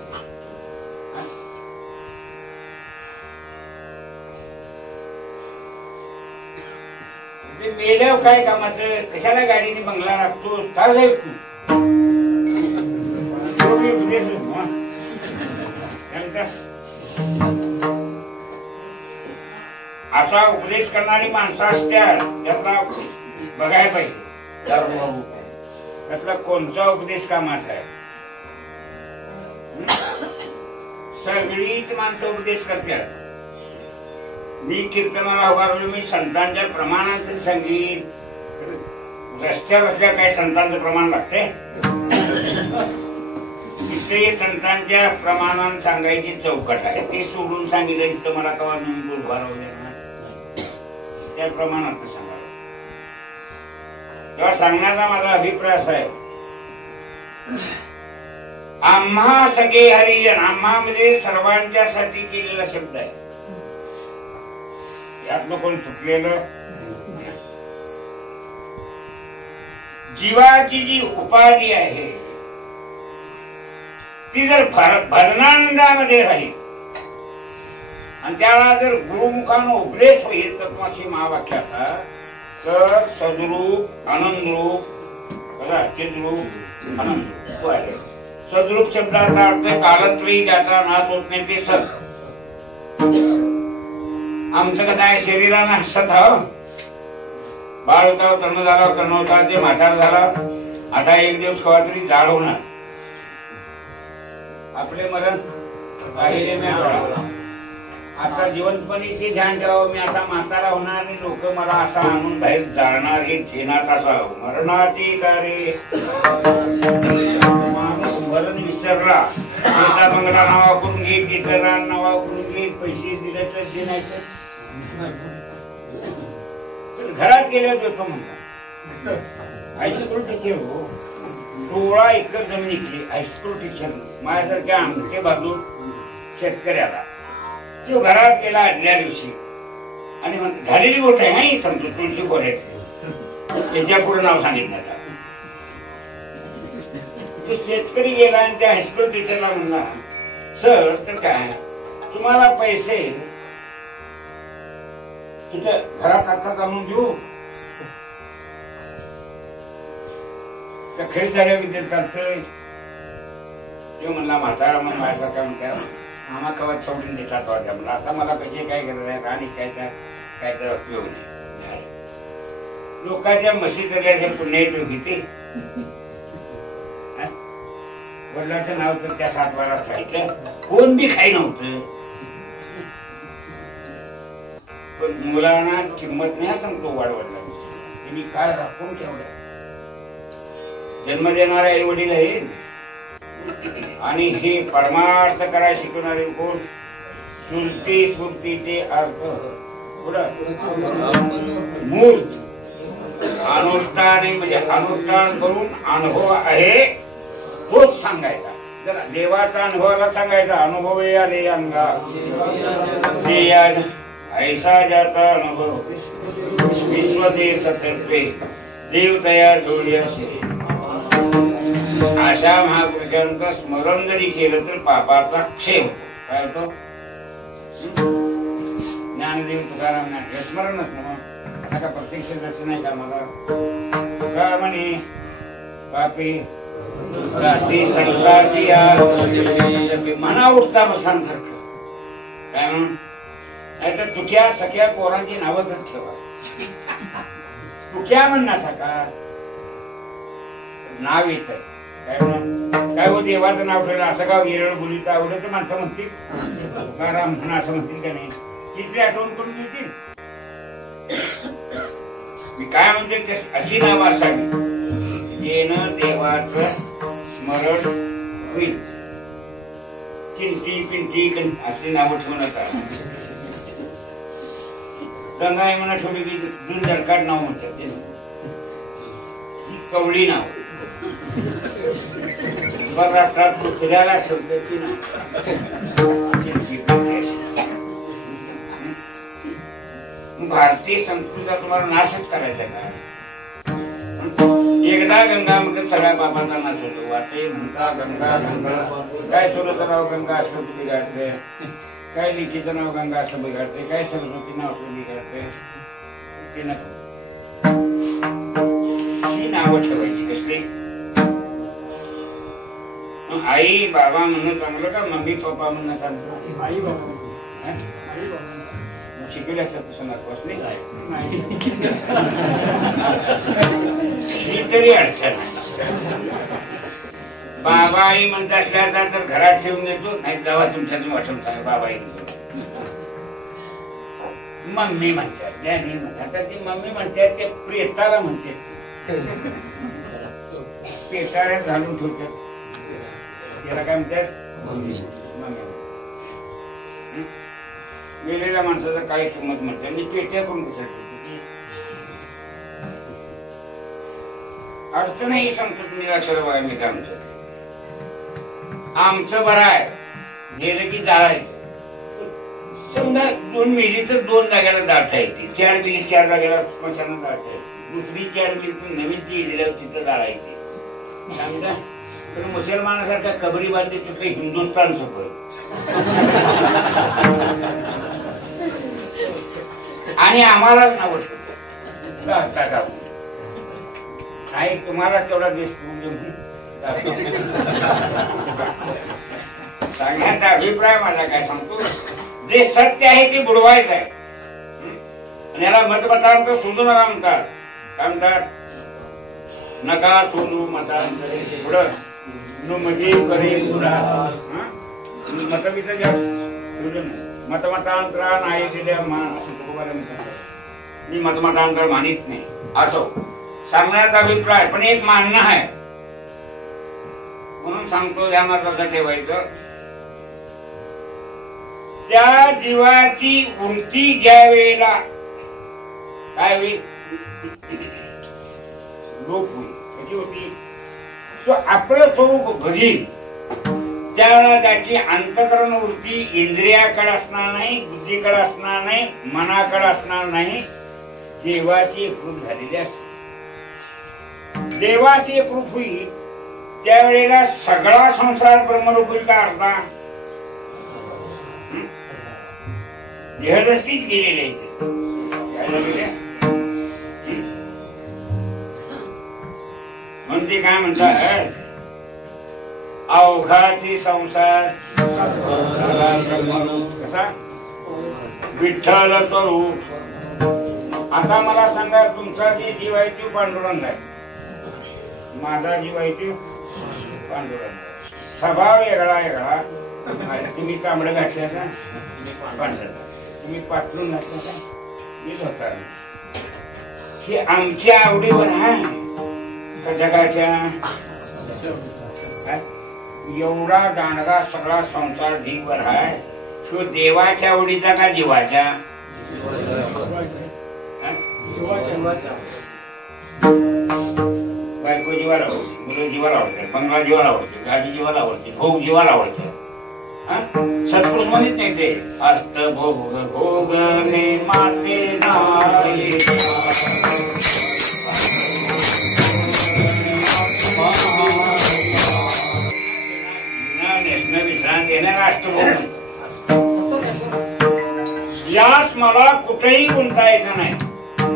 मेल्यावर काय कामाचं, कशाला गाडीने बंगला लागतो, उपदेश असा उपदेश करणारी माणसं असत्यात त्यातला बघायला पाहिजे. त्यातला कोणता उपदेश कामाचा आहे. सगळीच माणसं उपदेश करतात. मी कीर्तनाला उभारलो, मी संतांच्या प्रमाणात संगीत. रस्त्यावर असल्या काही संतांचं प्रमाण लागते. इथे संतांच्या प्रमाणात सांगायची चौकट आहे. ते सोडून सांगितलं इथं मला कवा नोंद उभारवू देणार, त्या प्रमाणात सांगावं. तेव्हा सांगण्याचा माझा अभिप्राय असा आहे, आम्हा सगळे हरिजन. आम्हा म्हणजे सर्वांच्यासाठी केलेला शब्द आहे. यातनं कोण सुटलेलं. जीवाची जी उपाधी आहे ती जर भजनानंदामध्ये राहील आणि त्याला जर गुरुमुखानं उपदेश होईल तत्वाशी महावाक्याचा, तर सद्रूप आनंदरूप चिद्रूप आनंदरूप आहे. सद्रूप शब्दाचा अर्थ कालत्रयी ज्याचा नाश होत नाही ते सत. आमचं कसं आहे, शरीरानं हसत हवं. बाळ होता, तरुण झाला, कर्ण होता, ते म्हातार झाला. आता एक दिवस कवा तरी जाड होणार. आपले मरण आता जिवंतपणे ते ध्यान ठेवावं. मी असा म्हातारा होणार आणि लोक मला असा आणून बाहेर जाणार, हे झेनात असावं. मरणाची कार्य माणूस मरण विसरला, त्याचा बंगला नावा करून घेत, घेतला नावा करून घेत, पैसे दिले तर देण्याचं. घरात गेले देतो म्हणला. हायस्कूल टीचर हो, 16 एकर जमीन इकली. हायस्कूल टीचर माझ्यासारख्या आमटे बाजू शेतकऱ्याला. तो घरात गेला आदल्या दिवशी आणि झालेली गोष्ट आहे नाही समजू, तुळशी कोऱ्याची. त्याच्या पुढे नाव सांगितलं. शेतकरी गेला आणि त्या हायस्कूल टीचरला म्हणला, सर तर काय तुम्हाला पैसे तिथं घरात आता आणून देऊ का खरी झाल्या विद्यार्थी चालतंय. ते म्हणला म्हातारा म्हणून माझ्यासारखा म्हणतात आम्हा कवाच सोडून देतात वाटतं. म्हणलं आता मला पैसे काय गरज आहे आणि काय तर उपयोग नाही. लोकांच्या म्हशी चरल्याचे पुण्य घेते. वडिलांचं नाव तर त्या 7 बारा खायचं, कोण बी खाई नव्हतं. पण मुलांना किंमत नाही सांगतो वाढवडिलांची. त्यांनी काय राखून ठेवलं. जन्म देणारे आई वडील आहेत आणि हे परमार्थ करायला शिकवणारे कोण? सुलती स्मृतीचे अर्थ मूर्त अनुष्ठान म्हणजे अनुष्ठान करून अनुभव आहे तोच सांगायचा. जरा देवाचा अनुभवाला सांगायचा. अनुभव आले अंगा ऐसा जाता अनुभव विश्वदेव तर्फे देव तयार जोडी असे. अशा महापुरुषांचं स्मरण जरी केलं तर पापाचा क्षय होतो. काय होतो? ज्ञानदेव तुकाराम हे स्मरणच ना का प्रत्यक्ष दर्शन आहे का मला का म्हणे पापी मना उठता बसांसारखं काय म्हणून नाही तर तुक्या सख्या पोरांची नावं तर ठेवा. तुक्या म्हणण्यासारखा नाव येत आहे काय म्हणून काय हो देवाचं नाव ठेवलं असं का येरळ बोलीत आवडत तर माणसं म्हणतील तुकाराम म्हणून असं म्हणतील का नाही. तिथे आठवण करून देतील. मी काय म्हणते अशी नाव असावी जेनं देवाचं स्मरण होईल. चिंटी पिंटी अशी नावं ठेवून आता गंगा आहे म्हणा ठेवली की दूर दरकाट नाव म्हणतात ते कवळी नाव राष्ट्रात दुसऱ्याला ठेवते ती नाव. भारतीय संस्कृतीचा तुम्हाला नाशच करायचा का? एकदा गंगा म्हणजे सगळ्या बाबांचा नाश होतो. वाचे म्हणता गंगा काय सोडतं नाव गंगा असलं बिघाडते, काय लिखीचं नाव गंगा असलं बिघाडते, काय सरस्वती नाव असलं बिघाडते. ते नको ही नावं ठेवायची कसली. आई बाबा म्हणणं चांगलं का मम्मी पप्पा म्हणणं चांगलं? आई बाबा शिकवल्याचं तसं नको असले ही तरी अडचण. बाबा आई म्हणत असल्याचा तर घरात ठेवून देतो, नाही तेव्हा तुमच्या तुम्ही वाटून सांगा बाबा आई मम्मी म्हणतात डॅडी म्हणतात. तर ती मम्मी म्हणतात ते प्रेताला म्हणतात, पेटाऱ्यात घालून ठेवतात त्याला काय म्हणतात मम्मी. गेलेल्या माणसाचा काय किंमत म्हणतात मी पेट्या करून कशासाठी अडचण ही सांगतो तुम्ही लक्षात बघा. मी काय म्हणतो आमचं बरं आहे गेलं की जाळायचं. समजा 2 मिली तर 2 जागेला जाळता येते, 4 मिली 4 जागेला स्मशानं जाळता येते, दुसरी 4 मिली तर नवीन ती दिल्यावर तिथं जाळायची. समजा तर मुसलमानासारख्या कबरी बांधली तिकडे हिंदुस्थान सफर आणि आम्हालाच नाव ठेवतो. नाही तुम्हालाच तेवढा देश सांगण्याचा अभिप्राय माझा काय सांगतो, जे सत्य आहे ते बुडवायचं आहे. आणि याला मतमतांतर सोडू नका म्हणतात. काय म्हणतात? नका सोडू मतांतरे पुढं नुमजी करे पुढा. मतभेद जास्त मतमतांतरा नाही दिल्या मान मी मतमतांतर मानित नाही असो सांगण्याचा अभिप्राय. पण एक मानणं आहे म्हणून सांगतो या मार्गाचं ठेवायचं. त्या जीवाची वृत्ती ज्या वेळेला काय होईल लोप होईल कशी होती तो आपलं स्वरूप घडील त्यावेळेला त्याची अंतःकरण वृत्ती इंद्रियाकडे असणार नाही, बुद्धीकडे असणार नाही, मनाकडे असणार नाही, देवाची एकरूप झालेली असते. देवाची एकरूप होईल त्यावेळेला सगळा संसार ब्रह्मरूप होईल का अर्धा देहदृष्टीच गेलेली आहे. म्हणजे काय म्हणतात अवघाची संसार कसा विठ्ठल स्वरूप. आता मला सांगा तुमचा जी जीव आहे ती पांडुरंग आहे, माझा जीव आहे ती पांडुरंग. स्वभाव वेगळा वेगळा. तुम्ही तांबडं घातल्या का पांढरं, तुम्ही पातळून घातलं का मी धोतर. ही आमच्या आवडीवर आहे का जगाच्या? एवढा दांडगा सगळा संसार ढीगवर आहे तो देवाच्या आवडीचा का जीवाच्या? बायको जीवाला आवडते, मुलं जीवाला आवडते, बंगला जीवाला आवडते, गाडी जीवाला आवडते, भोग जीवाला आवडते. सत्पुरुष म्हणत नाही ते अष्टभोग भोगने माते नाही विश्रांती येणार अष्टभोग. यास मला कुठेही गुंतायचं नाही.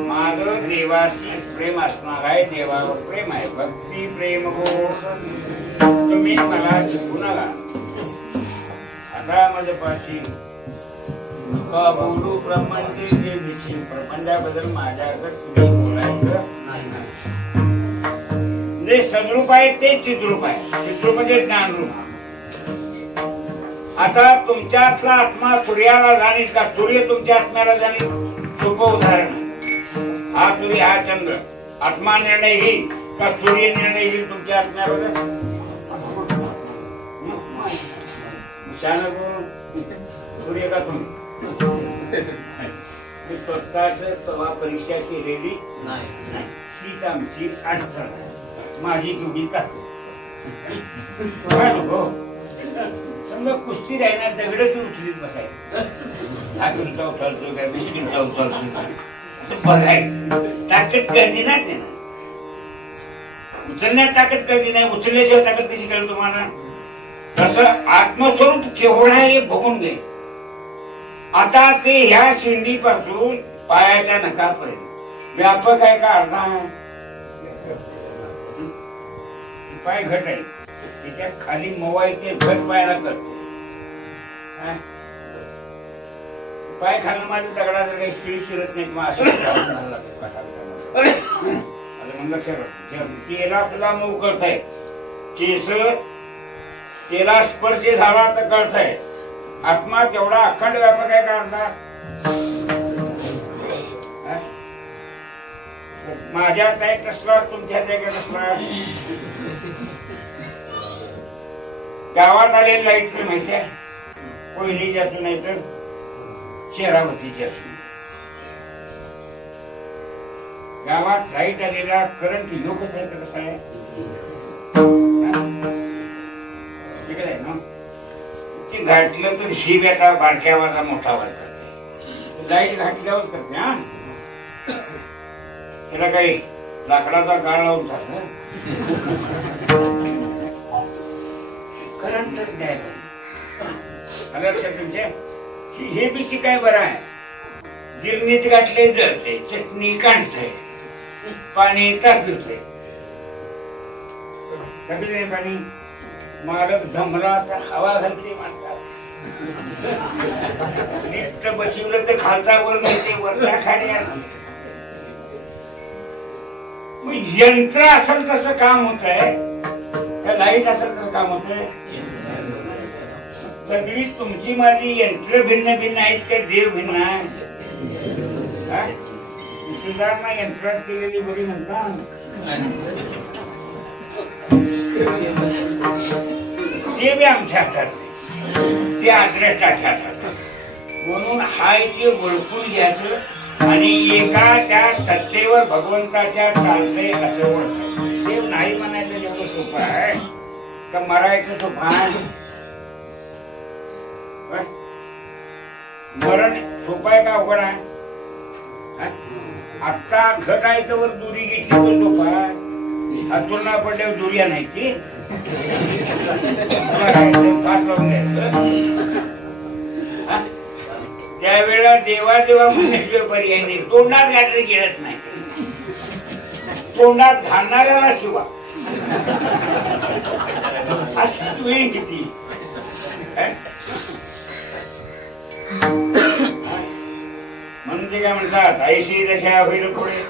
माझं देवाशी प्रेम असणार आहे, देवावर प्रेम आहे. भक्ती प्रेम हो तुम्ही मला शिकू नका. आता माझ्या पाशी नका बोलू ब्रह्मांचे देवीची प्रपंचाबद्दल माझ्याकडे तुम्ही बोलायचं नाही. जे सद्रूप आहे ते चिद्रूप आहे. चिद्रूप म्हणजे ज्ञानरूप. आता तुमच्यातला आत्मा सूर्याला जाणील का सूर्य तुमच्या आत्म्याला जाणील? सोपं उदाहरण, हा सूर्य हा चंद्र, आत्मा निर्णय घेईल का सूर्य निर्णय घेईल तुमच्या आत्म्यावर? सूर्य का तुम्ही? स्वतःच तवा परीक्षा केलेली नाही, हीच आमची अडचण. माझी गुढी टाकतो समजा कुस्ती राहणार, दगडच उचलीत बसायचं, हा किलचा उचलतो काय 20 किलचा उचलतो असं बघायचं. ताकद कळली ना ते, उचलण्यात ताकद कळली नाही, उचलल्याशिवाय ताकद कशी कळेल तुम्हाला? तसं आत्मस्वरूप केवढ आहे हे बघून घ्यायचं. आता ते ह्या शेंडीपासून पायाच्या नखापर्यंत व्यापक आहे का अर्धा आहे? पाय घट आहे, त्याच्या खाली मवा येते, घट पायाला करते. पाय खाल्लं माझ्या दगडा जर काही शिळी शिरत नाही किंवा असं तेला सुद्धा मऊ करताय, केस तेला स्पर्श झाला तर कळतंय. आत्मा तेवढा अखंड व्यापक आहे का अर्धा? माझ्यात आहे कसला, तुमच्यात आहे का कसला? गावात आलेली लाईट माहिती आहे, कोयलीची असू नाही तर शेरावतीची असू. गावात लाईट आलेला करंट योगच आहे का कसा आहे? ती घातलं तर शिव एका बारक्या आवाजा मोठा आवाज करते, लाईट घातल्यावर करते. हा त्याला काही लाकडाचा गाळ लावून चाललं करंटच द्यायला लक्षात तुमच्या. हे बी शिकाय बरं आहे, गिरणीत घातले जळते, चटणी काढते, पाणी तापवते, तापले पाणी. मालक धमला तर हवा घालते, म्हणतात नीट बसवलं तर खालचा वर मिळते, वरचा खाली. यंत्र असेल तसं काम होत आहे का लाईट असेल तसं काम होत आहे? सगळी तुमची माझी यंत्र भिन्न भिन्न आहेत का देव भिन्न आहे? सुधारणा यंत्रात केलेली बरी म्हणतात, ते बी आमच्या हातात नाही, ते आद्रेष्टाच्या हातात. म्हणून हाय ते ओळखून घ्यायचं आणि एका त्या सत्तेवर भगवंताच्या चालते असं ओळखायचं. देव नाही म्हणायचं एवढं सोपं आहे का मरायचं सोपं आहे? मरण सोपं आहे का अवघड आहे? आता घट आहे तर दुरी घेतली तर सोपं आहे, हातून पडल्यावर दुरी आणायची, फास लावून द्यायचं. त्यावेळेला देवा देवा म्हणण्याशिवाय पर्याय नाही. तोंडात घातलं गिळत नाही, तोंडात घालणाऱ्याला शिवा अशी वेळ किती. म्हणून ते काय म्हणतात, ऐशी दशा होईल पुढे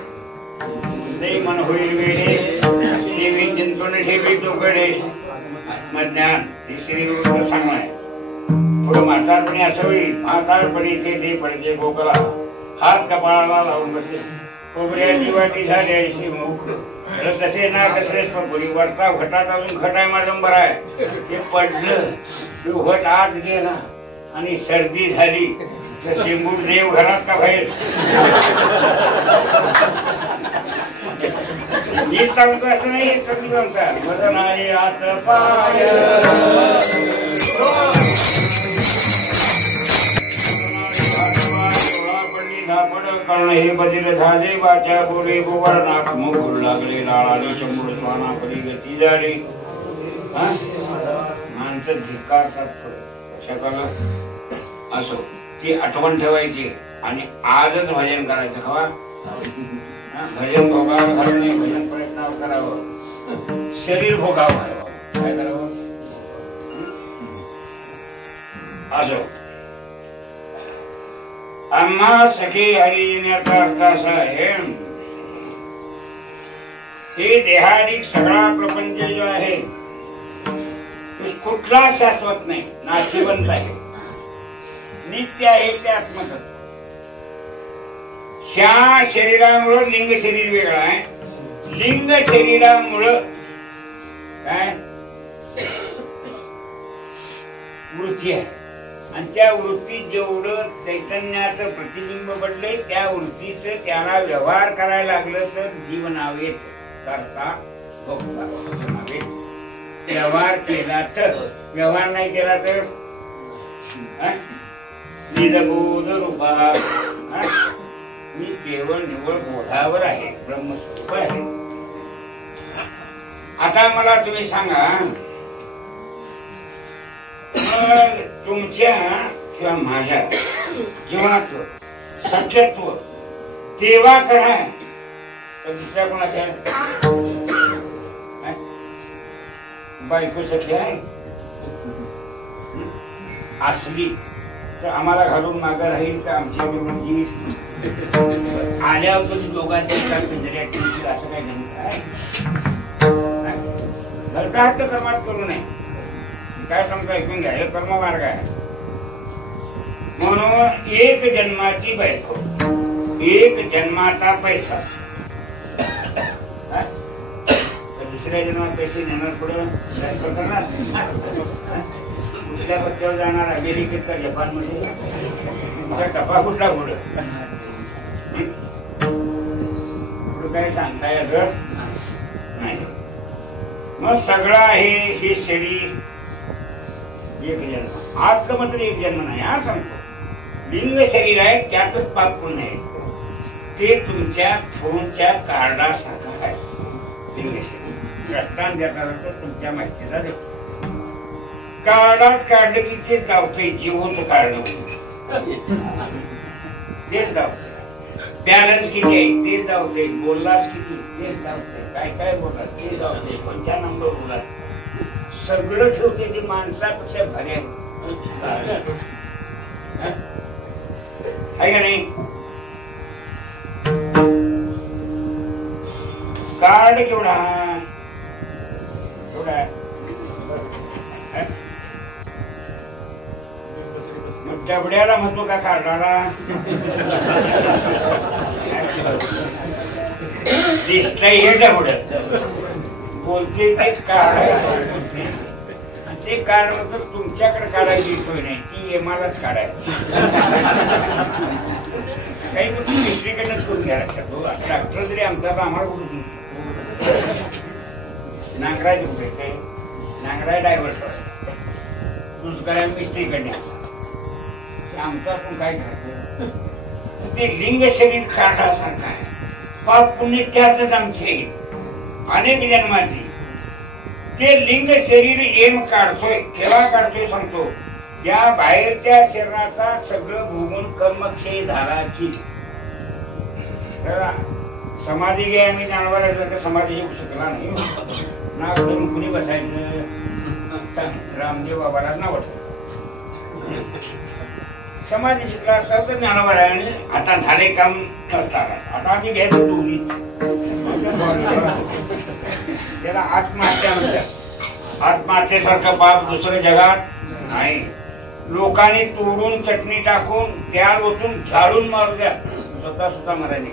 ते मन होईल वेळे, देवी चिंतून ठेवी चोकडे. आत्मज्ञान तिसरी गोष्ट सांगणार. पुढे म्हातारपणी असं होईल, म्हातारपणी ते पडते गोकला, हात कपाळाला लावून बसे, खोबऱ्याची वाटी झाली ऐशी मुख, तसे ना कसलेच पडली. वरचा घटात अजून घट आहे माझंबर आहे, ते पडलं तो घट आत गेला आणि सर्दी झाली तर शेंबूड देव घरात का बाहेर? मी सांगतो असं नाही, सगळी म्हणतात माझं नाही आत पाय कर्ण हे बदिल झाले, वाचा बोले गोवर नाक मोर लागले, लाळाले शंभर स्वाना परी गती झाली. माणसं धिक्कारतात शकाला असो, ती आठवण ठेवायची आणि आजच भजन करायचं. खवा भजन भोगावं नाही, भजन प्रयत्न करावं, शरीर भोगावं. काय करावं असो. आम्हा सखी हरिजनाचा अर्थ असा आहे, हे देहाधिक सगळा प्रपंच जो आहे कुठला शाश्वत नाही, नाशिवंत आहे, नित्य आहे ते आत्मतत्व. ह्या शरीरामुळं लिंग शरीर वेगळं आहे. लिंग शरीरामुळं काय वृत्ती आहे, आणि त्या वृत्तीत जेवढं चैतन्याचं प्रतिबिंब पडलंय त्या वृत्तीचं त्याला व्यवहार करायला लागलं तर जीवन हवेत, करता भोगता हवेत. व्यवहार केला तर, व्यवहार नाही केला तर निजबोध रूपा, मी केवळ निवळ बोधावर आहे, ब्रह्मस्वरूप आहे. आता मला तुम्ही सांगा, तुमच्या किंवा माझ्या जीवनाचं सत्यत्व देवाकडे आहे तर दुसऱ्या कोणाच्या बायको सखी आहे असली तर आम्हाला घालून मागे राहील तर आमच्या बरोबर जीवित आल्यावर पण दोघांच्या पिंजऱ्यात ठेवतील असं काय गणित आहे? घरकाहट्ट कर्मात करू नये. काय सांगतो ऐकून घ्या, हे कर्म मार्ग आहे. म्हणून एक जन्माची बायको, एक जन्माचा पैसा, दुसऱ्या जन्मात पैसे नेणार पुढे करणार, कुठल्या पत्त्यावर जाणार, अमेरिकेत का जपान मध्ये, तुमचा टपा कुठला पुढे पुढे काय सांगता येत नाही. मग सगळं आहे हे शरीर एक जन्म, आतलं मात्र एक जन्म नाही. हा सांगतो, लिंग शरीर आहे त्यातच पाप पुण्य आहे. ते तुमच्या फोनच्या कार्डासारखं आहे. लिंग शरीर रस्तान देताना तुमच्या माहितीला देतो. कार्डात काढलं की तेच धावतंय, जीवोचं कार्ड तेच धावतंय. बॅलन्स किती आहे तेच धावतंय, बोललास किती तेच धावतंय, काय काय बोललास तेच धावतंय, कोणत्या नंबर बोललास सगळं ठेवते. ते माणसापेक्षा भारी आहे का नाही? कार्ड केवढा केवढा डबड्याला म्हणतो का कार्डाला? दिसतंय हे डबड, बोलते ते कार्ड आहे. ते कार्ड तर तुमच्याकडे काढायची सोय नाही, ती एमालाच काढायची. काही गोष्टी मिस्त्रीकडनंच करून घ्या लक्षात. डॉक्टर जरी आमचा आम्हाला कुठून नांगराय कुठे काही नांगराय डायव्हर्ट दुसऱ्या मिस्त्रीकडे आमचा पण काय करायचं. ते लिंग शरीर काढासारखं आहे. पाप पुण्य त्यातच आमचे अनेक जन्माची. ते लिंग शरीर एम काढतोय, केव्हा काढतोय सांगतो, या बाहेरच्या शरीराचा सगळं भोगून कर्मक्षय झाला की समाधी घ्या. आम्ही ज्ञानवारायचं समाधी येऊ शकला नाही ना, कुणी बसायचं. रामदेव बाबाला नाव समाधी शिकला असता तर ज्ञानवारायने आता झाले काम नसतात. आता आम्ही घ्यायचं दोन्ही, त्याला आत्महत्या म्हणतात. आत्महत्येसारखं पाप दुसरं जगात नाही. लोकांनी तोडून चटणी टाकून त्या ओतून झाडून मारू द्या, स्वतः मरायने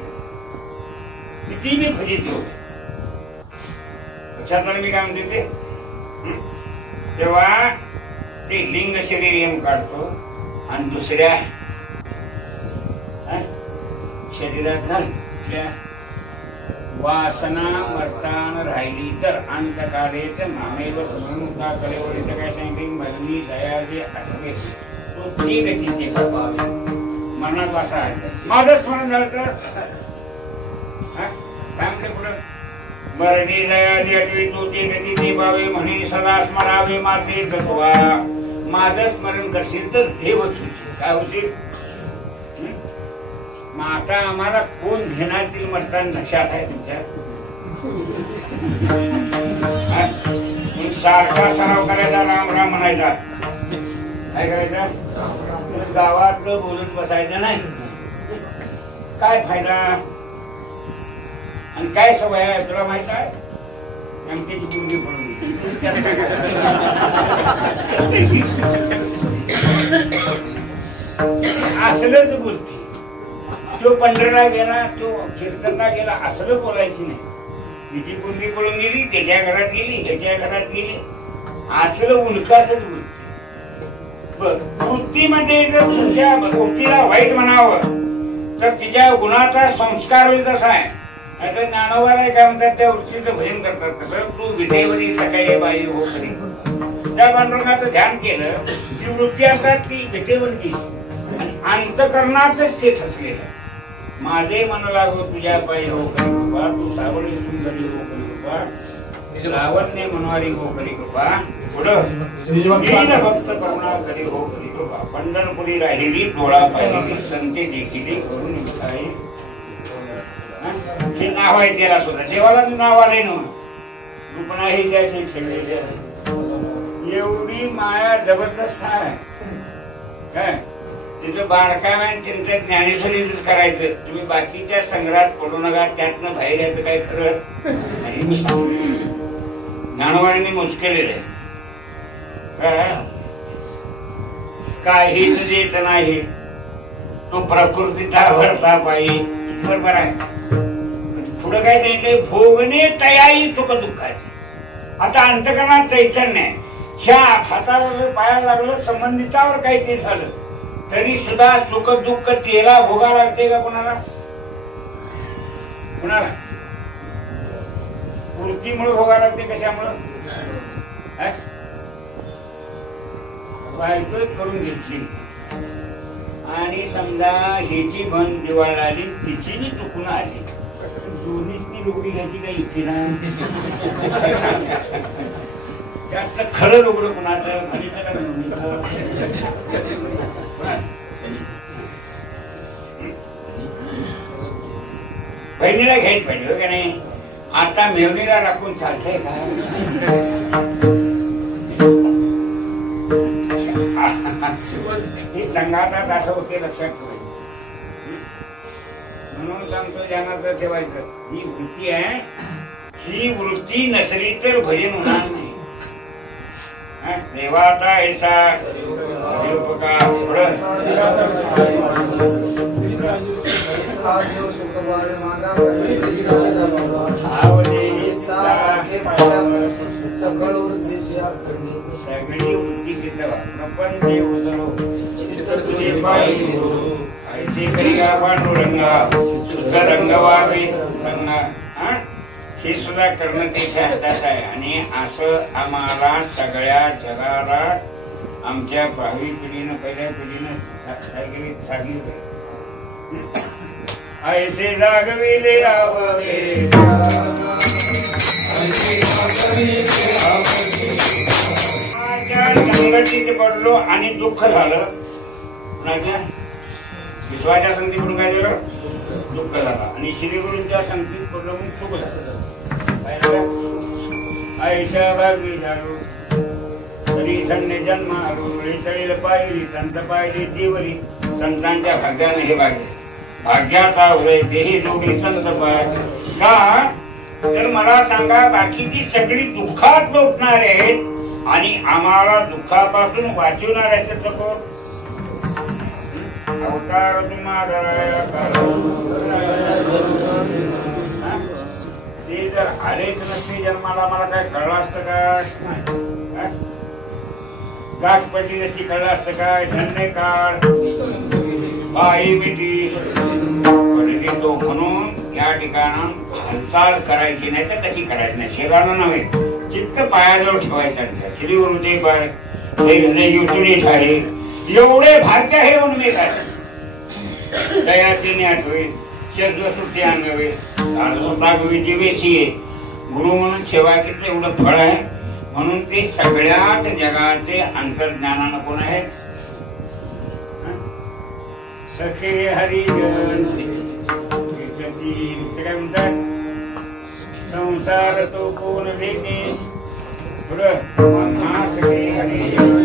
किती मी फजिती होते. लक्षात मी काय म्हणते ते, तेव्हा ते लिंग शरीर एम काढतो आणि दुसऱ्या शरीरात घाल वासना मरतान राहिली तर अंतकालेत मामेव समनुता कलेवडीत काय सांगितले, मरणी दयाचे आठवे तो ती गती ते पावे. मरणात वासा आहे, माझं स्मरण झालं तर काय म्हणते पुढं, मरणी दयाची आठवे तो ती गती ते पावे म्हणे सदा स्मरावे माते तत्वा. माझं स्मरण करशील तर देव होशील. काय होशील? मग आता आम्हाला कोण घेण्यातील मरताना लक्षात आहे तुमच्या? सारखा सराव करायचा, राम राम म्हणायचा. काय करायचं? गावातलं बोलून बसायचं नाही. काय फायदा आणि काय सवय आहे तुला माहित आहे? अंकेची मुलगी पडून असलंच बोलते. तो पंढरला गेला, तो कीर्तनला गेला, असलं बोलायची नाही. तिची मुलगी पळून गेली, त्याच्या घरात गेली, ह्याच्या घरात गेली, असलं उलकातच बोलते. वृत्तीमध्ये जर तुमच्या वृत्तीला वाईट म्हणावं तर तिच्या गुणाचा संस्कार होईल कसा आहे. आता ज्ञानोबाला काय म्हणतात, त्या वृत्तीचं भजन करतात कसं, तू विधेवरी सकाळी बाई हो खरी. त्या पांडुरंगाचं ध्यान केलं की वृत्ती असतात ती विधेवर गेली आणि अंतकरणातच ते ठसलेलं. माझे मन लागो तुझ्या पायी हो करी कृपा, तू सावळी सुंदरी हो करी कृपा, लावण्य मनवारी हो करी कृपा, पुढं भक्त करुणा करी हो करी कृपा, पंढरपुरी राहिली डोळा पाहिली, संते देखील करून काय. हे नाव आहे त्याला सुद्धा, देवाला नाव आले ना. रुपणाही त्याशी ठेवलेली आहे. एवढी माया जबरदस्त आहे काय. तिचं बारकाव्यान चिंतन ज्ञानेश्वरीच करायचं. तुम्ही बाकीच्या संग्रहात पडू नका, त्यातनं बाहेर यायचं काय खरं नाही. मी ज्ञानोबांनी मुचकेलेलं आहे. काहीच देत नाही तो प्रकृतीचा भरता पायी. बरोबर आहे. पुढं काय सांगितलंय, भोगणे तयाई सुख दुःखाची. आता अंतकरणात चैतन्य आहे. ह्या हातावर पायाला लागलं, संबंधितावर काही ते झालं तरी सुद्धा सुख दुःख तेला भोगा लागते का कोणाला. कुणाला वृत्तीमुळे भोगा लागते. कशामुळं बायको करून घेतली आणि समजा ह्याची बंद दिवाळ आली, तिची बी चुकून आली, दोन्हीची लुगडी घ्यायची काही इच्छी नाही. त्यातलं खरं लुगडं कुणाचं बहिणीला घ्यायच पाहिजे का नाही. आता मेवणीला राखून चालतंय का. ही संघातात असं होते, लक्षात ठेवायचं. म्हणून सांगतो ज्यांना तर ठेवायचं, ही वृत्ती आहे, ही वृत्ती नसली तर भजन होणार नाही. देवाचा ऐसा सगळी वृत्ती प्रपंच उजळो तुझे पायी ऐसे करिगा पांडुरंगा तुझा रंग वावे रंगा. हे सुद्धा करणं त्याच्या हातात आहे. आणि असं आम्हाला सगळ्या जगाला आमच्या भावी पिढीनं पहिल्या पिढीनं सांगितलं. ऐसे जागविले रावले संगतीत पडलो आणि दुःख झालं. विश्वाच्या संगतीकडून काय झालं, दुःख झालं. आणि श्री गुरूंच्या संगतीत पडलो मग सुख झालं. ऐशा भागी झालो तरी धन्य जन्म आलो, तळील पाहिली संत पाहिली देवरी. संतांच्या भाग्याने हे भाग्याचा होय तेही दोघी संत पाय. का तर मला सांगा, बाकीची सगळी दुःखात लोटणार आहेत आणि आम्हाला दुःखापासून वाचवणार आहे. अवतार तुम्हाला ते जर आलेच नसते जन्माला, मला काय कळलं असतं काय. गाठ पडली नसती कळलं असतं काय. धन्य काळ बाई मिठी पडली तो म्हणून या ठिकाणात हालचाल करायची नाही. तर कशी करायची नाही, शरीरानं नव्हे, चित्त पायाजवळ ठेवायचं. श्रीगुरुचे पाय युटुनीत आहे. एवढे भाग्य हे उन्मेष आहे. दयातीने आठवे शब्दसुट्टी आणवे टाकवी जीवेची गुरु म्हणून सेवा केली, एवढं फळ आहे. म्हणून ते सगळ्याच जगाचे अंतर्ज्ञानानं कोण आहेत. सखे हरिजन काय म्हणतात, संसार तो कोण देते. सखे हरिजन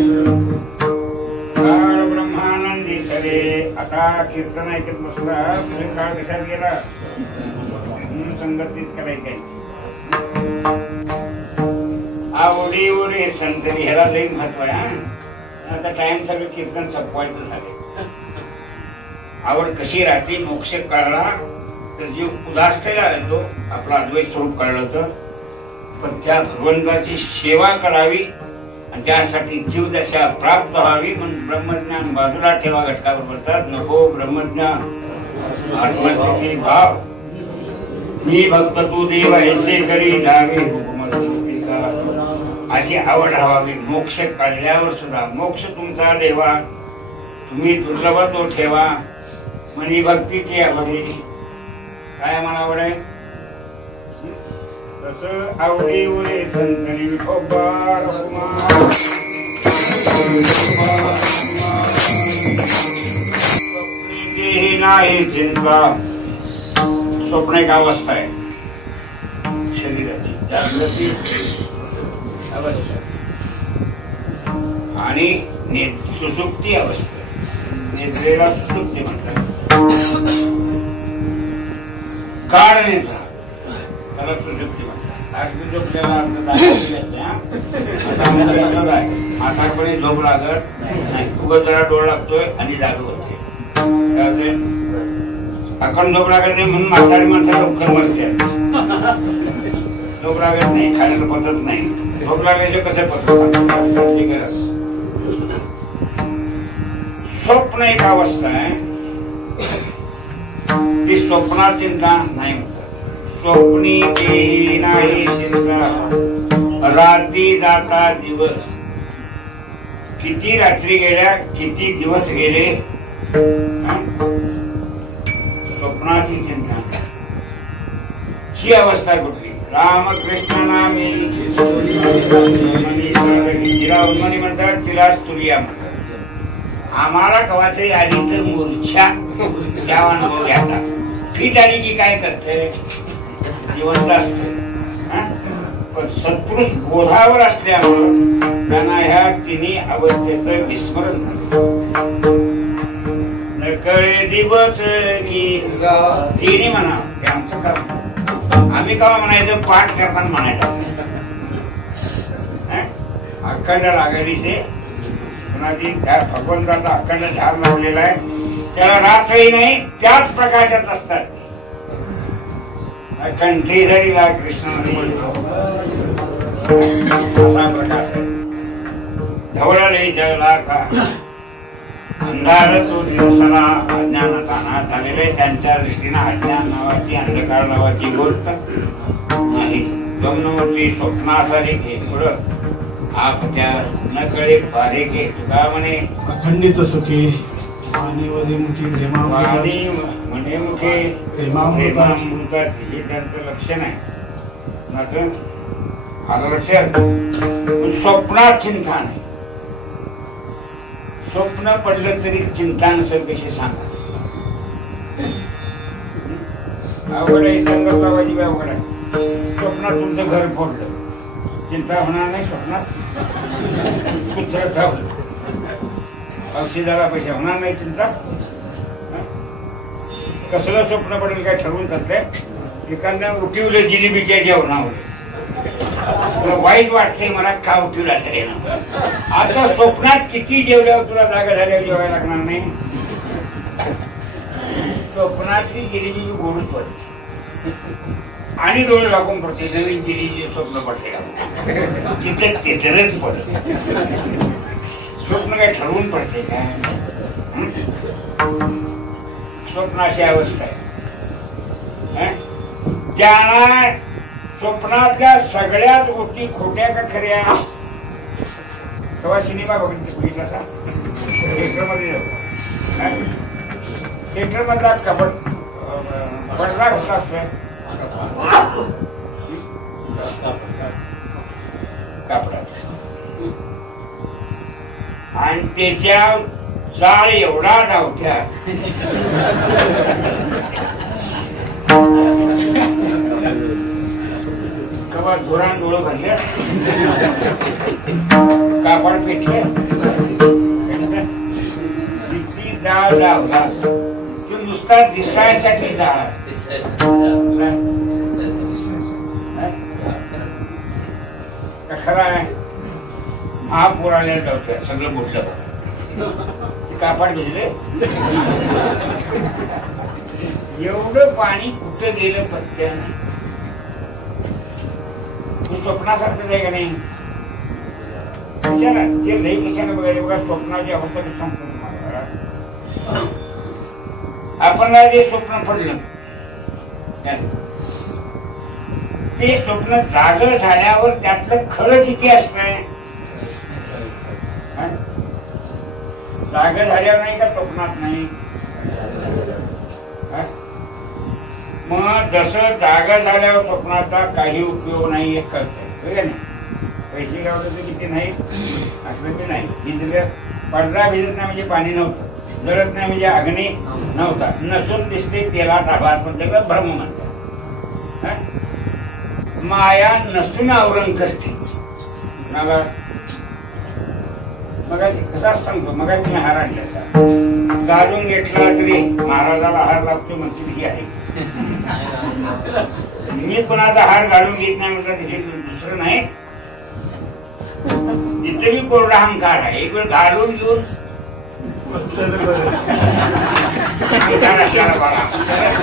ब्रह्मानंदी सरे. आता कीर्तन ऐकत बसला तुझे काळ कशात गेला. संगतीत करायची. आवडीवर संतरी ह्याला लई महत्व आहे. आता टाइम सगळं कीर्तन संपवायचं झाले. आवड कशी राहते मोक्ष काढला तर जीव उदासतेला येतो. आपला अद्वैत स्वरूप कळलं तर पण त्या भगवंताची सेवा करावी आणि त्यासाठी जीवदशा प्राप्त व्हावी म्हणून ब्रह्मज्ञान बाजूला ठेवा. घटकावर बोलतात नको ब्रह्मज्ञान आत्मस्थिती भाव मी भक्त तू देव ऐसे करी धावे अशी आवड हवावी. मोक्ष काढल्यावर सुद्धा मोक्ष तुमचा देवा तुम्ही दुर्लभ तो ठेवा म्हणी भक्तीची आवडी. काय मला आवड आहे तसं आवडीवर संतरी विठोबा नाही चिंता. स्वप्न एक अवस्था आहे शरीराची जागृती अवस्था आणि सुसुप्ती अवस्था. निद्रेला सुसुप्ती म्हणतात. काढण्याचा त्याला सुसुप्ती म्हणतात. अगदी झोपलेला म्हातारपणे झोप लागत नाही. उगाच जरा डोळ लागतोय आणि जाग होते. आपण झोप लागत नाही म्हणून म्हातारी माणसाला लवकर मरते. झोप लागत नाही खायला पचत नाही. झोप लागायचे कसे पचत. स्वप्न एक अवस्था आहे ती स्वप्नात चिंता नाही म्हणतात. स्वप्नी देही नाही चिंता रात्री जाता दिवस. किती रात्री गेल्या किती दिवस गेले स्वप्नाची चिंता. ही अवस्था कुठली रामकृष्ण नामी तिला उन्मनी म्हणतात तिला तुरिया म्हणतात. आम्हाला कवातरी आली तर मूर्छा त्या अनुभव घ्यायचा. फिट आली की काय करते जिवंत असते. पण सत्पुरुष बोधावर असल्यामुळं त्यांना ह्या तिन्ही अवस्थेचं विस्मरण झालं. नकळे दिवस की तिन्ही म्हणा हे आमचं काम. आम्ही का म्हणायचं पाठ करताना म्हणायचं अखंड रागरीचे त्या भगवंताचा अखंड झाड लावलेला आहे. त्याला रात्रही नाही त्याच प्रकाशात असतात. कंठीधरीला कृष्ण असा प्रकाश आहे. धवळले जगला का अंधार तो दिवसाला अज्ञानाचा नाश झालेले. त्यांच्या दृष्टीनं अज्ञान नावाची अंधकार नावाची गोष्ट नाही. गमनवती स्वप्नासारी घे पुढं आपत्या न कळे पारे घे. तुका म्हणे अखंडित सुखी मुखी म्हणे मुखे प्रेमामृतात. हे त्यांचं लक्षण आहे. आलं लक्षात. स्वप्नात चिंता नाही. स्वप्न पडलं तरी चिंता नसेल कशी सांगा. अवघड आहे. संगत लावायची अवघड आहे. स्वप्नात तुमचं घर फोडलं चिंता होणार नाही. स्वप्नात कुत्र धावलं औषधाला पैसे होणार नाही चिंता. कसलं स्वप्न पडेल काय ठरवून करते. एखाद्या उठवलं जिलेबीच्या जेवणावर तुला वाईट वाटते मला का उठवलं असेल ना. आता स्वप्नात किती जेवल्यावर तुला जागा झाल्यावर जेवायला लागणार नाही. स्वप्नातली जिलेबी गोडच पडते आणि डोळे लागून पडते. नवीन जिलेबी स्वप्न पडते तिथे तिथेच पडत. स्वप्न काय ठरवून पडते काय. स्वप्न अशी अवस्था आहे. त्यांना स्वप्नातल्या सगळ्याच गोष्टी खोट्या का खऱ्या. तेव्हा सिनेमा बघितला सा थिएटर मध्ये थिएटर मधला कपड पडदा कसला असतोय कापडाचा आणि त्याच्या जाळ एवढा धावत्या कवा धोरण डोळं भरले कापड पेटले किती जाळ लावला की नुसता दिसायसाठी जाळ. खरा आहे. महापूर आलेला ठेवतोय सगळं बुडलं ते कापड भिजले. एवढं पाणी कुठं गेलं पत्त्या नाही. तू स्वप्नासारखंच आहे का नाही? कशाला ते लई कशाला बघायला बघा स्वप्नाची अवस्था कशी सांगतो तुम्हाला. आपण जे स्वप्न पडलं ते स्वप्न जागं झाल्यावर त्यातलं खरं किती असतंय? जागं झाल्यावर नाही का स्वप्नात नाही? मग जसं जागा झाल्यावर स्वप्नाचा काही उपयोग नाही हे कळतंय. पैसे गावले तर किती नाही असलं की नाही. भिजलं पडला भिजत नाही म्हणजे पाणी नव्हतं, जळत नाही म्हणजे अग्नी नव्हता, नसून दिसते तेलात आभार पण त्याला भ्रम म्हणतात. माया नसून आवरण करते. मला मग कसा सांगतो, मग तुम्ही हार आणला घालून घेतला तरी महाराजाला हार लागतो म्हणते ही आहे. मी कोणाचा हार घालून घेत नाही म्हटलं तिथे दुसरं नाही. तिथे मी कोरडा अहंकार आहे. एक वेळ घालून घेऊन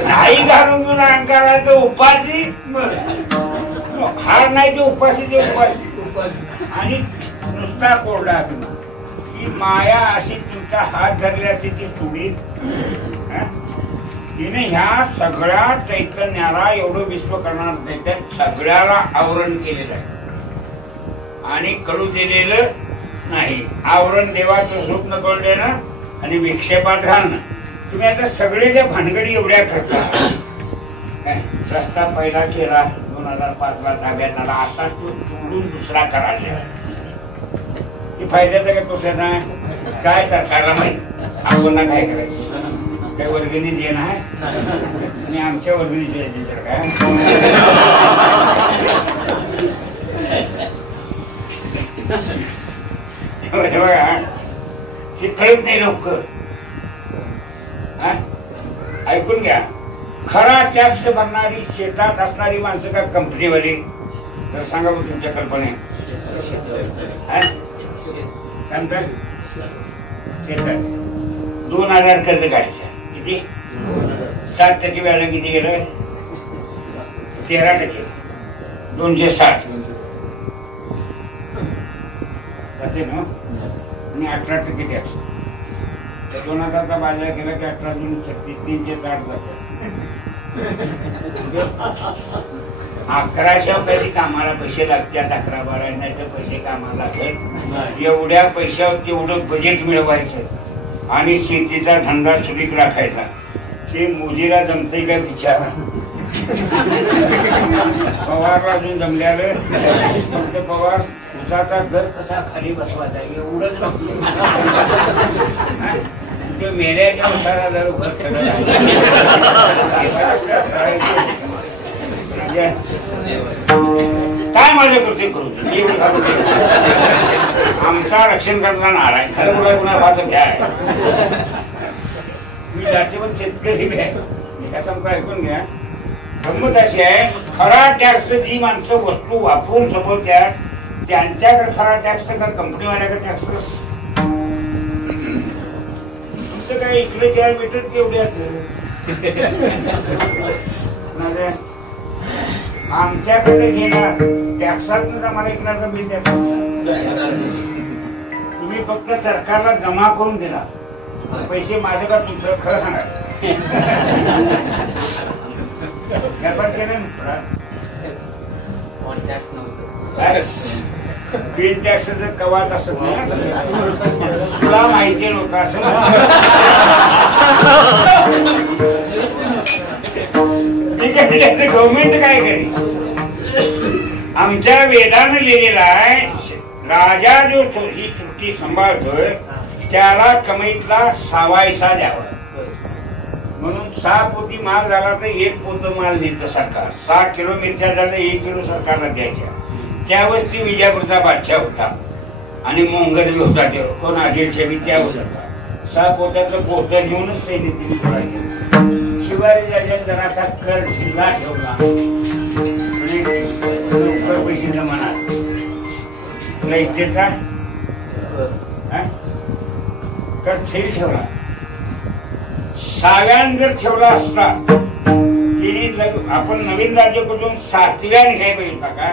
नाही घालून घेऊन अहंकार आहे तो उपासी. हार नाही ते उपासी, ते उपासी. आणि नुसता कोरडा अभिमान. ही माया अशी तुमचा हात धरल्याची ती सोडीत तिने ह्या सगळ्या चैतन्याला एवढं विश्व करणार चैतन्य सगळ्याला आवरण केलेलं आहे आणि कळू दिलेलं नाही. आवरण देवाचं स्वप्न कळून देणं आणि विक्षेपात घालणं. तुम्ही आता सगळे ज्या भानगडी एवढ्या करता. रस्ता पहिला केला 2005 ला ताब्यात आला, आता तो सोडून दुसरा करायला फायद्याचा काय तोट्याचा आहे काय सरकारला माहित. आपण काय करायचं, काय वर्गणी देणं आहे आणि आमच्या वर्गणीची द्यायची तर काय. बघा हे कळत नाही लवकर. ऐकून घ्या, खरा टॅक्स भरणारी शेतात असणारी माणसं का कंपनीवाली तर सांगा मग तुमच्या कल्पने. शेतात 2000 कर्ज काढायचं किती 7% व्याज किती गेलं 13%, 260 जाते ना. आणि 18% टॅक्स. तर 2000चा बाजार केला की 18 × 36 360 जाते. 1100 कधी कामाला पैसे लागतात, 11-12 नाही तर पैसे कामाला लागतात. एवढ्या पैशावर तेवढं बजेट मिळवायचं आणि शेतीचा धंदा सुरळीत राखायचा. हे मोदीला जमतंय काय विचार. पवारला अजून जमल्यालं फक्त पवार उसाचा घर कसा खाली बसवायचा एवढंच ते मेल्याच्या उसाला जर घर काय माझं करते करू आमचा रक्षण करणार नाराय खरं कुणा कुणा माझं घ्या. मी जाते पण शेतकरी बी आहे. कसं ऐकून घ्या, गंमत अशी आहे, खरा टॅक्स जी माणसं वस्तू वापरून समजतात त्यांच्याकडे खरा टॅक्स का कंपनीवाल्याकडे टॅक्स. तुमचं काय इकडे ज्या भेटत तेवढ्याच आमच्याकडे घेणार टॅक्सातून आम्हाला इकडे बिल द्या. तुम्ही फक्त सरकारला जमा करून दिला पैसे माझं का तुमचं खरं सांगा. व्यापार केला बिल टॅक्स जर कवाच असत तुला माहिती नव्हतं असं. गव्हर्नमेंट काय करेल. आमच्या वेदानं लिहिलेला आहे राजा जो ही सृष्टी सांभाळतोय त्याला कमाईतला 6 हिस्सा द्यावा. म्हणून 6 पोती माल झाला तर 1 पोत माल देतं सरकार. 6 किलो मिरच्या झाल्या 1 किलो सरकारला द्यायच्या. त्यावेळेस विजापूरचा बादशाह होता आणि मोंगल होता तेव्हा कोण आदिलशाही त्यावर होता. 6 पोत्याचं पोत घेऊनच सैनिक बोलायचे. शिवाजी राजाने जरासा कर ढिला ठेवला लवकर पैसे जमाना तुला इच्छेचा तर थैल ठेवला. साव्यान जर ठेवला असता आपण नवीन राज्य करून 7व्याने घ्यायला पाहिजे का?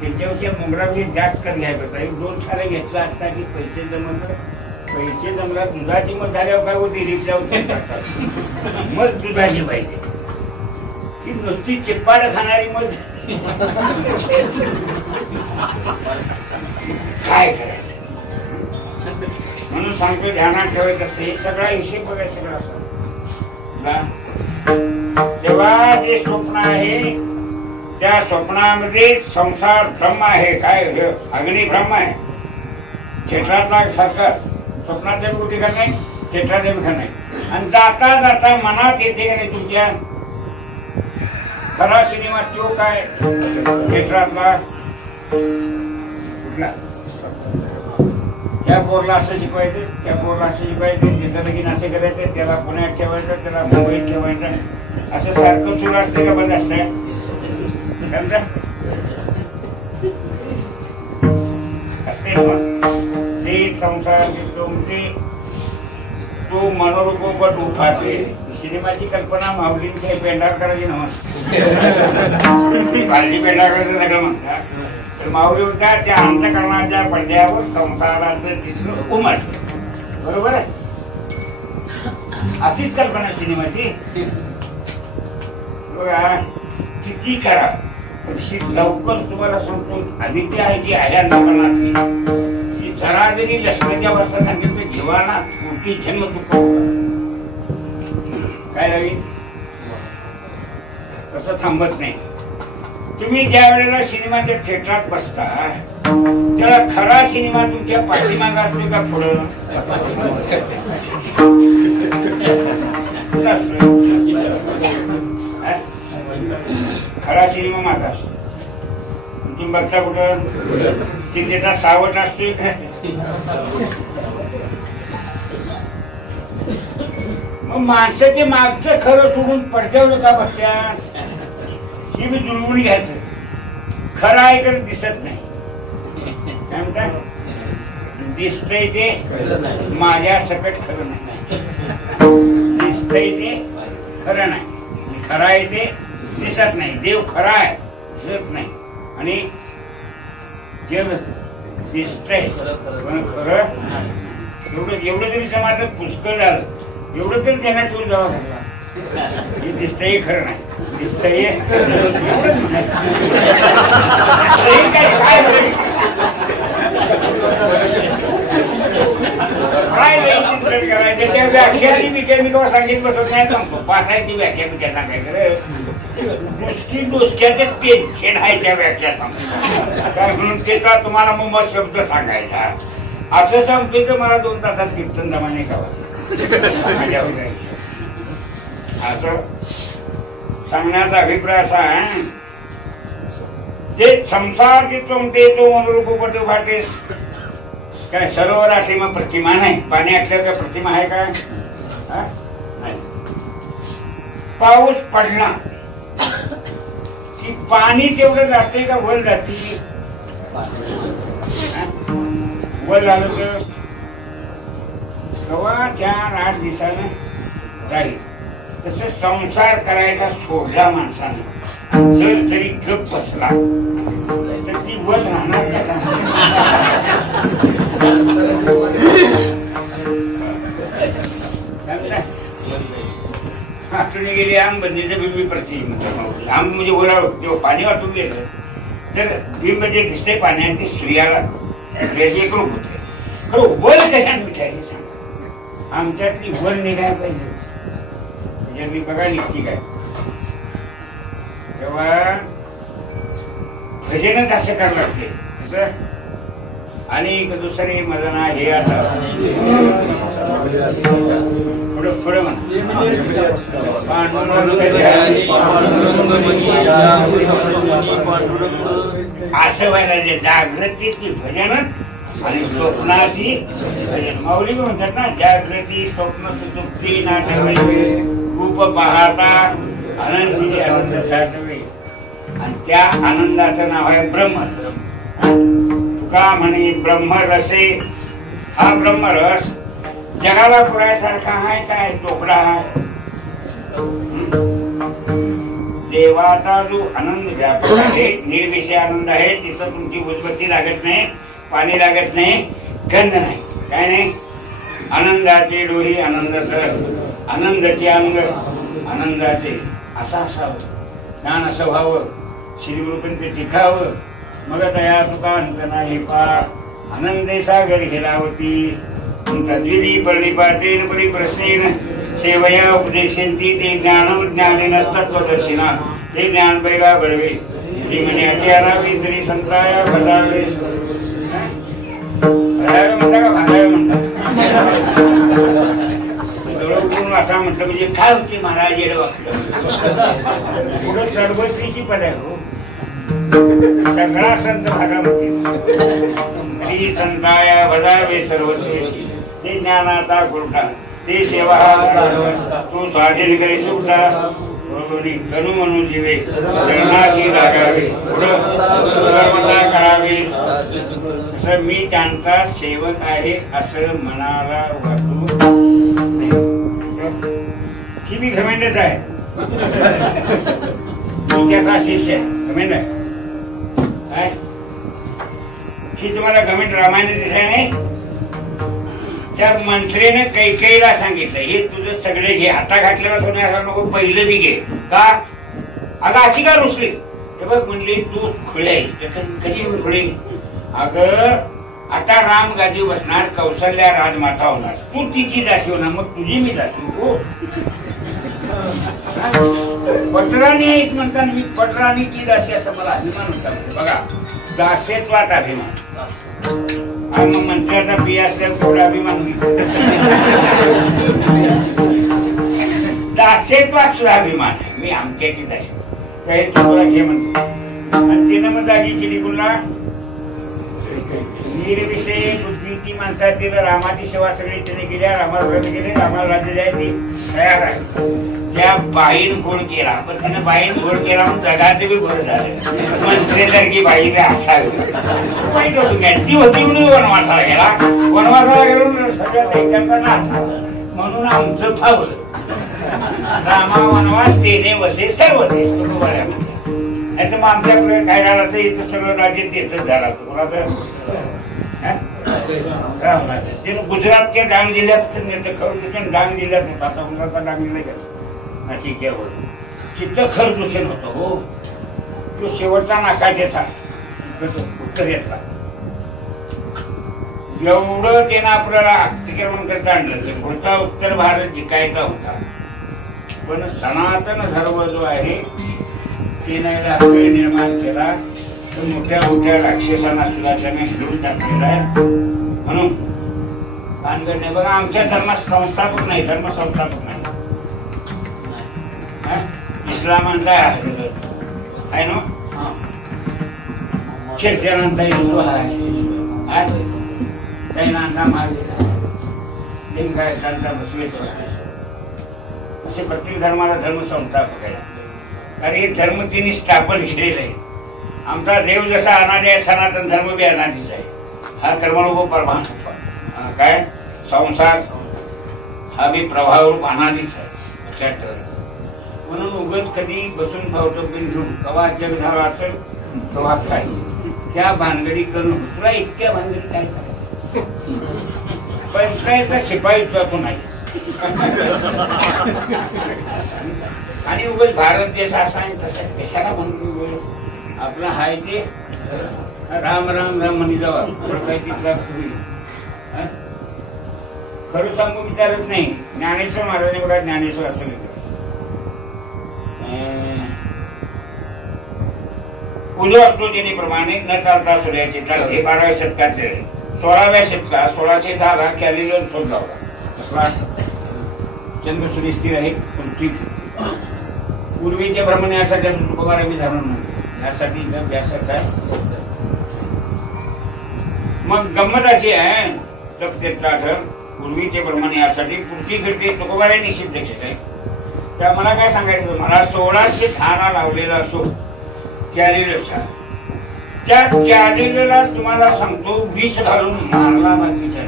त्यांच्यापेक्षा मुंबरापेक्षा जास्त कर घ्यायला पाहिजे. 2 सारे घेतला असता की पैसे जमला दुधाची मग झाल्यावर काय होती रिक्षा मग दुधाची पाहिजे की नुसती चिप्पाड खाणारी मग काय करायचं. म्हणून सांगतो ध्यानात ठेवायचं असं हे सगळा हिशेब बघायचा सगळा असं. तेव्हा जे स्वप्न आहे त्या स्वप्नामध्ये संसार ब्रह्म आहे. काय अग्नी ब्रह्म आहे. क्षेत्रातला सारखं स्वप्नाच्या गोष्टी का नाही क्षेत्राच्या गोष्टी नाही. आणि जाता जाता मनात येते का नाही तुमच्या खरा सिनेमा तो काय क्षेत्रातला कुठला त्या पोरला असं शिकवायचं त्या पोरला असं शिकवायचं त्याचं लगीन असं करायचं त्याला पुण्यात ठेवायचं त्याला मुंबईत ठेवायचं असं सारखं सुरू असते का बंद असतं ते संसार तो मनोरूपोपट उठाते. सिनेमाची कल्पना माऊलींची पेंढारकरांची नव्हती. बालजी पेंढारकरांचं सगळं म्हणतात तर माऊली म्हणतात त्या अंतःकरणाच्या पडद्यावर संसाराचं चित्र उमटतं. बरोबर आहे. अशीच कल्पना सिनेमाची. बघा किती करा लवकर तुम्हाला सांगतो अनित्य आहे की आहे अंतःकरणातली की जरा जरी लष्कराच्या अवस्था सांगितलं जीवाना मोठी जन्म दुःख काय नवीन तसं थांबत नाही. तुम्ही ज्या वेळेला सिनेमाच्या थिएटरात बसता त्याला खरा सिनेमा तुमच्या पाठीमागे असतो का पुढं खरा सिनेमा मागा असतो. तुम्ही बघता कुठं की त्याचा सावट असतोय काय. मग माणसाचे मागचं खरं सोडून पडद्यावर का बसत्या ही मी जुळवून घ्यायचं. खरं आहे तर दिसत नाही. काय म्हणतात दिसतंय ते माझ्या सकट खरं नाही. दिसतंय ते खरं नाही. खरं आहे ते दिसत नाही. देव खरा आहे दिसत नाही. आणि जे दिसतंय पण खरं एवढं जरी समाजात पुष्कळ झालं एवढं तरी त्यांना ठेवून जावं हे दिसतंय खरं नाही. दिसतंय व्याख्या मी केव्हा सांगितलं बसत नाही सांगतो. पाठायची व्याख्या मी काय सांगायचं मुश्किल डोसक्याचे टेन्शन आहे त्या व्याख्या सांगतो. म्हणून त्याचा तुम्हाला मग शब्द सांगायचा असं सांगतो तर मला 2 तासात कीर्तन जमाने गावा असं सांगण्याचा अभिप्राय असा आहे जे संसार की तुमते तो मनोरूपोपट भाटेस काय सरोवर आठी मग प्रतिमा नाही. पाणी आटल्यावर काय प्रतिमा आहे काय. पाऊस पडला की पाणी तेवढं जाते का वर जाते. वर झालं तर केव्हा 4-8 दिवसानं जाईल. तसं संसार करायचा सोडला माणसानं जर जरी गप बसला तर ती वर राहणार का. आठवणी गेली आंब बंदीचं बिंबी प्रति आंब म्हणजे वर जेव्हा पाणी वाटून गेलं तर बिंब जे दिसतंय पाण्यात ते सूर्याला एक रूप होते. खरं वर कशाने मिठायला सांग आमच्यातली वर निघायला पाहिजे. मी बघा निघती काय तेव्हा भजनच असं करावं लागते. कसं आणि दुसरे माझं ना हे आता पुढं पुढं म्हणा असं व्हायला जागृतीतली भजन आणि स्वप्नाची भजन. माऊली म्हणतात ना जागृती स्वप्न सुसुप्ती नाटक रूप पाहता आनंदी आनंद साठवे आणि त्या आनंदाचं नाव आहे ब्रह्म. तुका म्हणे ब्रह्मरसे, हा ब्रह्मरस जगाला पुरायसारखा आहे काय, तोकडा आहे. देवाचा जो आनंद व्यापक आहे, निर्विषय आनंद आहे, तिथं तुमची उदबत्ती लागत नाही, पाणी लागत नाही, गंध नाही, काय नाही. आनंदाचे डोही आनंद कर, आनंदाचे अंग आनंदाचे, असा असावं ज्ञान, असं व्हावं. श्रीगुरुपंत टिकावं. मग दया तुका अंत नाही पार, आनंदे सागर हिरावती. तद्विधी परिपातेन परिप्रश्नेन सेवया उपदेशन्ति ते ज्ञानम ज्ञानेन तत्त्वदर्शिना. ते ज्ञान बैगा बळवे म्हणे अतियारावी तरी संताया भजावे. भजावे म्हणता का भाजावे म्हणता? डोळं असा म्हटलं म्हणजे काय होती महाराज येड वाटलं. पुढं सर्वश्रीची पद आहे हो. सगळा संत भागामध्ये तरी संताया भजावे सर्वश्री. ते ज्ञानाचा गुरुटा, ते सेवा तू स्वाधीन करे सुटा. कणू म्हणून जीवे जगनाची लागावे, पुढं करावे. असं मी त्यांचा सेवक आहे असं मनाला वाटू की मी घमेंडच आहे. मी त्याचा शिष्य आहे. घमेंड आहे की तुम्हाला घमेंड रामायण दिसाय नाही. त्या मंत्रीने कैकेयीला सांगितलं हे तुझं सगळे घे, हाता घातल्यावर होण्याला नको, पहिलं बी घे. का अगं अशी का रुसली? ते बघ म्हणली तू खुळे कधी खुळे. अगं आता राम गादी बसणार, कौशल्या राजमाता होणार, तू तिची दासी होणार, मग तुझी मी दासी हो. पटराणी आहेच म्हणताना मी पटराणी की दासी असं मला अभिमान होता. बघा दासेत्वात अभिमान. मग मंत्र्याचा पिया असल्यावर थोडा अभिमान होईल. दासेत्वात सुद्धा अभिमान आहे. मी आमक्याची दासी काही तुला घे म्हणतो. आणि तिनं मग जागी केली पुन्हा निर्विषय बुद्धी. ती माणसातील रामाची सेवा सगळी तिने केल्या, रामाला गेले, रामाला राज्य द्यायची तयार आहे. त्या बाईन गोड केला, पण तिने बाईन गोड केला म्हणून जगाचे बी बरं झालं. मंत्रीसारखी बाई बी असावी वाईट होती काय. ती होती म्हणून वनवासाला गेला, वनवासाला गेलो सगळ्या दैत्यांना नाचावं म्हणून आमचं फावलं. रामा वनवास तेने वसे सर्व देश. नाही तर मग आमच्याकडे काय झालं तर इथं सगळं राज्य देतच झाला. गुजरातच्या डांग जिल्ह्यात डांग जिल्ह्यात होता, आता उन्हाचा डांग जिल्हा तिथं खर दूषण होतं हो. तो शेवटचा नाकाच्याचा उत्तरेचा एवढं त्यानं आपल्याला अतिक्रमण करता आणलं. पुढचा उत्तर भारत जिंकायचा होता, पण सनातन धर्म जो आहे त्याने निर्माण केला. तर मोठ्या मोठ्या राक्षसांना सुद्धा त्याने घेऊन टाकलेला आहे. म्हणून भानगड नाही. बघा आमच्या धर्मात संस्थापक नाही, धर्म संस्थापक नाही. इस्लामांचा आहे ना, ख्रिश्चनांचा येशू आहे, जैनांचा महावीर, लिंगायतांचा बसवेश्वर, असे प्रत्येक धर्माला धर्म संस्थापक आहे. कारण हे धर्म तिने स्थापन केलेलं आहे. आमचा देव जसा अनादी आहे, सनातन धर्म बी अनादीच आहे. हा धर्मरूप परमात्मा काय संसार हा बी प्रभावरूप अनादीच आहे. लक्षात ठेवा. म्हणून उगाच कधी बसून भावतो घेऊन कवा जग झाला असेल तेव्हा काय त्या भानगडी करून तुला इतक्या भानगडी काय करायचं. पंचायतचा शिपाई तुला नाही. आणि उगाच भारत देश असा आहे तसा कशाला म्हणून आपला हाय ते राम राम राम म्हणी जावा काय तिथला खरं सांगू विचारत नाही. ज्ञानेश्वर महाराज बघा, ज्ञानेश्वर असं उजो असतो प्रमाणे न चालता सूर्याचे चालते. 12व्या शतकाचे 16व्या शतकात 1610 कॅलिडन शोध लावला. चंद्र सूर्य स्थिर आहे, पूर्वीच्या भ्रमण यासाठी तुकोबारा मी जाणून म्हणतो यासाठी व्यासक आहे. मग गंमत अशी आहे पूर्वीचे भ्रमण यासाठी पुढची घडते तुकोबारा निषिद्ध केलंय. त्या मला काय सांगायचं, मला 1610 लावलेला असो कॅलिडचा त्या कॅलेला तुम्हाला सांगतो विष घालून मारला बाकीच्या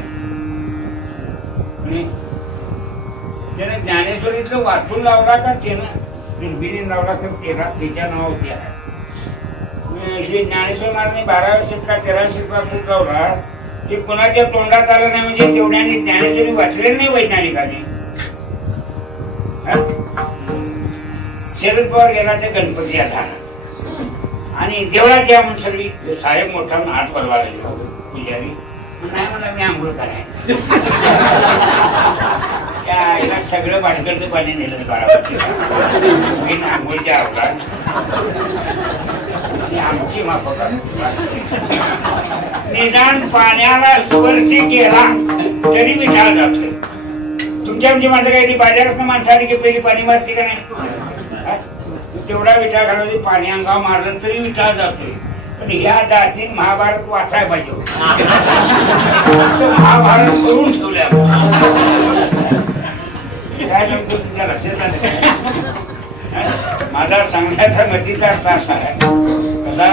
त्याने ज्ञानेश्वरीतलं वाचून लावला का त्यानं निर्बिनी लावला तर त्याच्या नावावरती आहे. श्री ज्ञानेश्वर महाराजांनी 12व्या शतकात 13व्या शतकात फूट लावला की कोणाच्या तोंडात आलं नाही म्हणजे तेवढ्याने ज्ञानेश्वरी वाचले नाही वैज्ञानिकांनी. शरद पवार गेला ते गणपती आधार आणि देवळात या म्हणून सगळी साहेब मोठा हात बलवा लागला पुजारी नाही मला मी आंघोळ करायला त्या सगळं भाटकरचं पाणी नेलं 12 आंघोळच्या अवघात आमची माफक निदान पाण्याला स्पर्श केला तरी विठाळ जातोय. तुमच्या म्हणजे माझं काही बाजारात माणसाने की पहिली पाणी मारते का नाही तेवढा विठाळ घालवली पाणी अंगावर मारलं तरी विठाळ जातोय. पण ह्या जातीत महाभारत वाचायला पाहिजे महाभारत करून ठेवल्या काय सांगतो तुमच्या लक्षात आलं. माझा सांगण्याचा मतीचा तास आहे कसा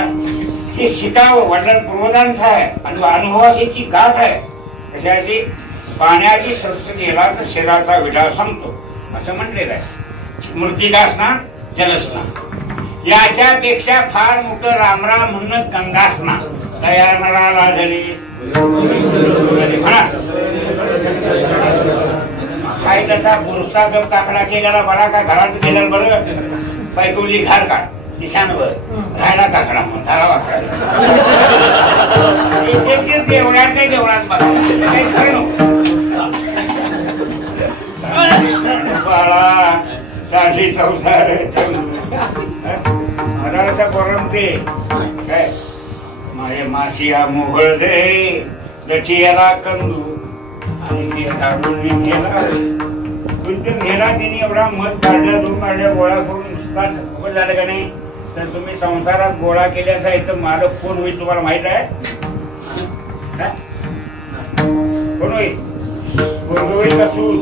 की शिकावं वडील पूर्वजांचा आहे आणि अनुभवाची गाठ आहे. कशाची पाण्याची शस्त्र गेला तर शरीराचा विडाळ सांगतो असं म्हटलेलं आहे. मूर्तिका स्नान जलस्नान याच्यापेक्षा फार मोठं रामराम म्हणणं गंगा स्नान तयार मराला झाली म्हणा. काय त्याचा बुरसा गप काकडा केलेला बरा का घरात गेल्यावर बरं पैकुली घार काढ दिशांवर राहायला काकडा म्हणून धारा वाकडा देवळात काही देवळात बघायला काही खरं बाळा साधी संसार हजाराचा परम ते काय माझे मासिया मोहळ दे लचियाला कंदू आणि काढून गेला पण ते मेला तिने एवढा मध काढल्या 2 काढल्या गोळा करून नुसता झपकट झालं का नाही तर तुम्ही संसारात गोळा केल्याचा याचं मालक कोण होईल तुम्हाला माहित आहे कोण होईल होईल का सूर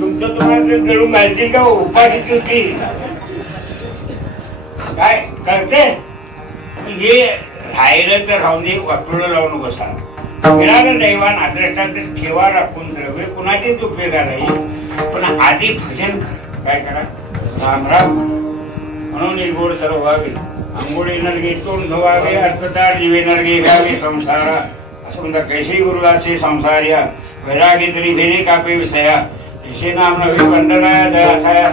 तुमचं तुम्हाला जळून घालतील का उपाशीची होती काय करते हे राहिलं तर राहून दे वाटोळं लावून बसा. मिळालं दैवान आदरष्टात ठेवा राखून द्रव्य कुणाचेच उपयोगा नाही पण आधी भजन काय करा राम राम म्हणून गोड सर्व व्हावे आंघोळी नरगे तोंड धुवावे अर्थदार जीवे नरगे घ्यावे संसारा असं म्हणतात. कैसे गुरुदाचे संसार्या वैरागी तरी भेने कापे विषया कैसे नाम नव्हे पंढराया दयासाया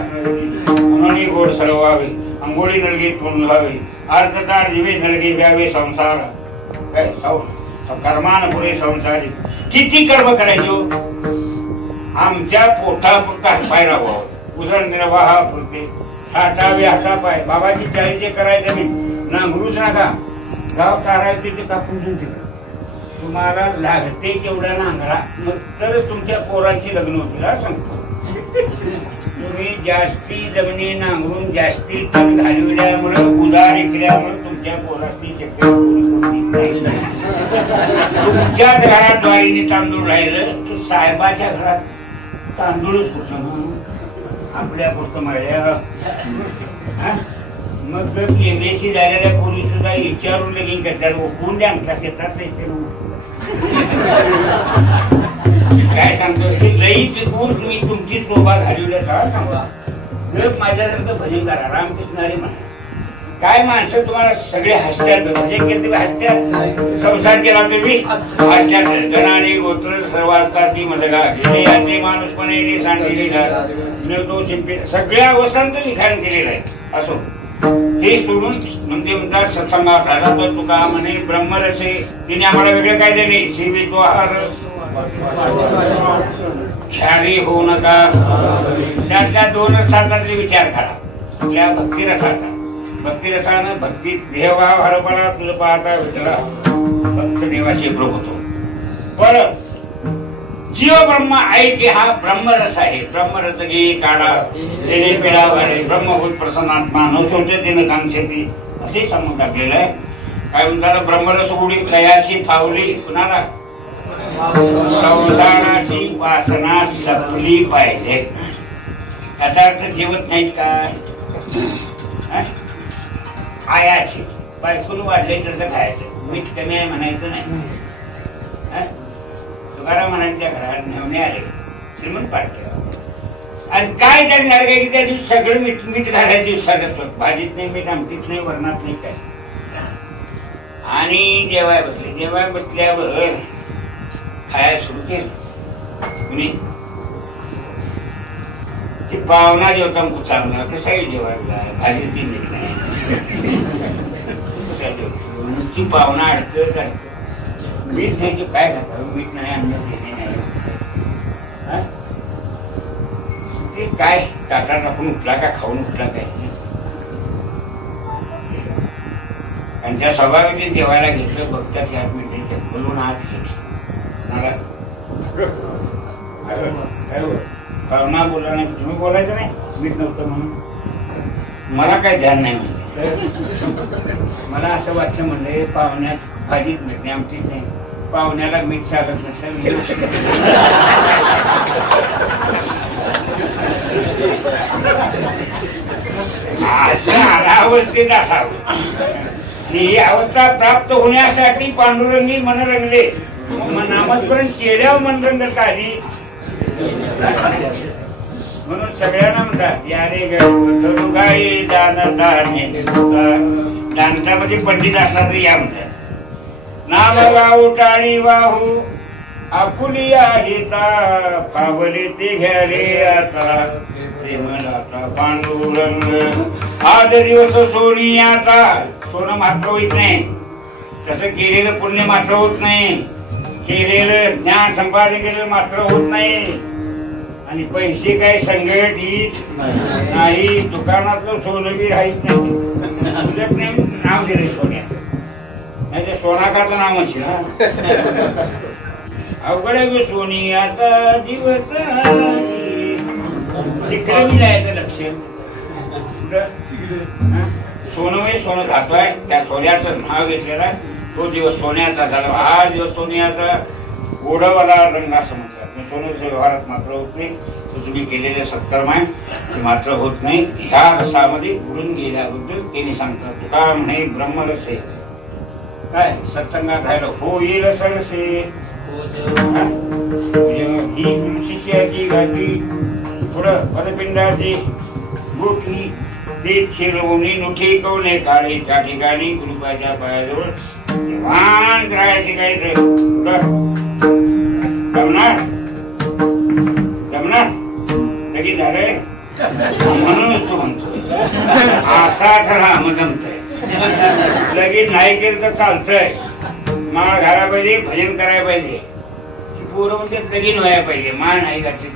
म्हणून गोड सर्व व्हावे आंघोळी नरगे तोंड धुवावे अर्थदार जीवे नरगे घ्यावे संसारा काय कर्मान पुढे संसारी किती कर्म करायचो आमच्या पोटापुरता पाय राहावं उदरनिर्वाहापुरते हातावे हाता पाय बाबाची चाळीचे करायचं नाही नांगरूच नका गाव चारायचं तिथे कापून तिकडं तुम्हाला लागते तेवढा नांगरा मग तर तुमच्या पोरांची लग्न होतील सांगतो. तुम्ही जास्ती जमिनी नांगरून जास्ती तण घालविल्यामुळे उदार ऐकल्यामुळे तुमच्या पोरांची तुमच्याच घरात ज्वारीने तांदूळ राहिलं तर साहेबाच्या घरात तांदूळच कुठलं आपल्या पुस्तक मिळाल्या मग एमएससी झालेल्या पोरी सुद्धा विचारून लगीन करतात ओळखून द्या आमच्या क्षेत्रात काय सांगतो लई पिकवून तुम्ही तुमची शोभा घालवल्या सांगा माझ्यासारखं भजन करा रामकृष्ण हरी म्हणा. काय माणसं तुम्हाला सगळे हसत्यात भजन केले हसत्यात संसार केला तुम्ही हसत्यात गणाने गोत्र सर्व असतात ती मदगा गेले याचे माणूस पण सांगलेली तो चिंपे सगळ्या अवस्थांचं लिखाण केलेलं आहे. असो हे सोडून म्हणजे म्हणतात सत्संगात झाला तर तुका म्हणे ब्रह्मरसे तिने आम्हाला वेगळं काय नाही शिवी तो हा रस ख्याली होऊ नका. त्यातल्या 2 रसाचा विचार करा. आपल्या भक्तिरसाचा भक्तिरसानं भक्ती देहभाव हरपणा तुझं पाहता विठला भक्त देवाशी प्रभू होतो. बरं जीव ब्रह्म आहे की हा ब्रह्मरस आहे. ब्रह्मरस घे काढा तेने पिढावारे ब्रह्मभूत प्रसन्नात्मा नवशोचतेनं कांक्षती असे सांगून टाकलेलं आहे. काय म्हणतात ब्रह्मरस उडी कयाशी फावली कुणाला संसाराची वासना सपली पाहिजे. याचा अर्थ जेवत नाहीत काय खायचे बायकून वाढले तसं खायचं मीठ कमी आहे म्हणायचं नाही. तुकाराम म्हणायच्या घरात नेवणे आले श्रीमंत पाटले आणि काय करणार काय की त्या दिवशी सगळं मीठ मीठ घालायचे विसरत भाजीत नाही मीठ आमटीत नाही वरणात नाही काय. आणि जेवाय बसल्यावर खायला सुरू केलं कुणी ती पाहुणा जेवता चांगला कसा जेवायला भाजीत बी मीठ नाही ती पाहुणा अडकत मीठ नाही काय खात मीठ नाही अन्न देणे नाही ते काय टाटा टाकून उठला का खाऊन उठला काय त्यांच्या सभागती जेवायला घेतलं बघतात 8 मिनिटे बोलून आत घेतलं पाहुणा बोलला नाही तुम्ही बोलायचं नाही मीठ नव्हतं म्हणून मला काय ध्यान नाही म्हणले. मला असं वाटलं म्हणले पाहुण्यात भाजीत मीठ नाही आमटीत नाही पाहुण्याला मीठ चालत नसेल असं अवस्थेत असावं. ही अवस्था प्राप्त होण्यासाठी पांडुरंगी मन रंगले नामस्मरण केल्यावर मन रंगत आधी म्हणून सगळ्यांना म्हणतात यारे गाई दानतामध्ये पंडित असला तरी या म्हणतात नाम गाऊ टाळी वाहू आपुली हिता पावले ते घ्याले आता प्रेमदाता पांडुरंग आज दिवस सोनी आता सोनं मात्र होत नाही तसं केलेलं पुण्य मात्र होत नाही केलेलं ज्ञान संपादन केलेलं मात्र होत नाही आणि पैसे काय संगत येत नाही दुकानातलं सोनं बी राहत नाही नाव दिले सोन्याचं नाही सोनाकाचं नाव असेल ना अवघड सोनी आता दिवस तिकडे मी जायचं लक्ष सोनं सोनं खातोय त्या सोन्याचं नाव घेतलेला तो दिवस सोन्याचा झाला हा दिवस सोन्याचा गोडवाला रंग असं म्हणतात सोन्याच्या व्यवहारात मात्र होत नाही तो तुम्ही केलेले सत्कर्म आहे ते मात्र होत नाही. ह्या रसामध्ये बुडून गेल्याबद्दल त्यांनी सांगतात तुका म्हणे ब्रह्मरस आहे काय सत्संगात राहिलं होईल सरसे ही शिष्याची गाठी पुढं पदपिंडाची गोठली ते शिरवणी नुठी कवणे काळी त्या ठिकाणी गुरुपाच्या पायाजवळ वाण करायला शिकायचं जमणार जमणार लगेच झालंय म्हणूनच तो म्हणतोय असा खरा मग जमतय लगेच नाही केलं तर चालतंय माळ घाला पाहिजे भजन करायला पाहिजे पोरं म्हणजे लगीन व्हायला पाहिजे माळ नाही घातली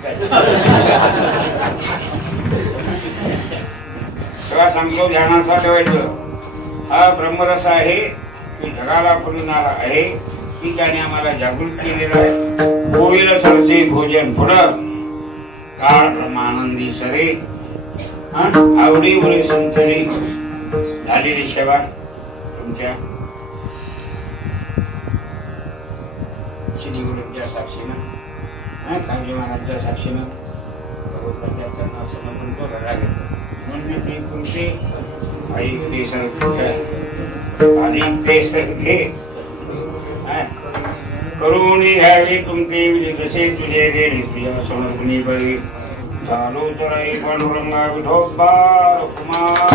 तेव्हा सांगतो ध्यानाचा ठेवायचं हा ब्रह्मरस आहे की जगाला पुरणारा आहे की त्याने आम्हाला जागृत केलेला आहे. होईल सरसे भोजन पुढं काळ ब्रह्मानंदी सरे आवडी वरी संतरी झालेली सेवा तुमच्या श्रीगुरूंच्या साक्षीनं काळजी महाराजच्या साक्षीनं भगवंताच्या चरणात समर्पण तो घडा घेतो म्हणजे ते तुमचे अधिक ते सारखे करून घ्यावे तुमचे जसे तुझे गेले तुझ्या समर्पणी बळी झालो तर पांडुरंगा विठोबा कुमार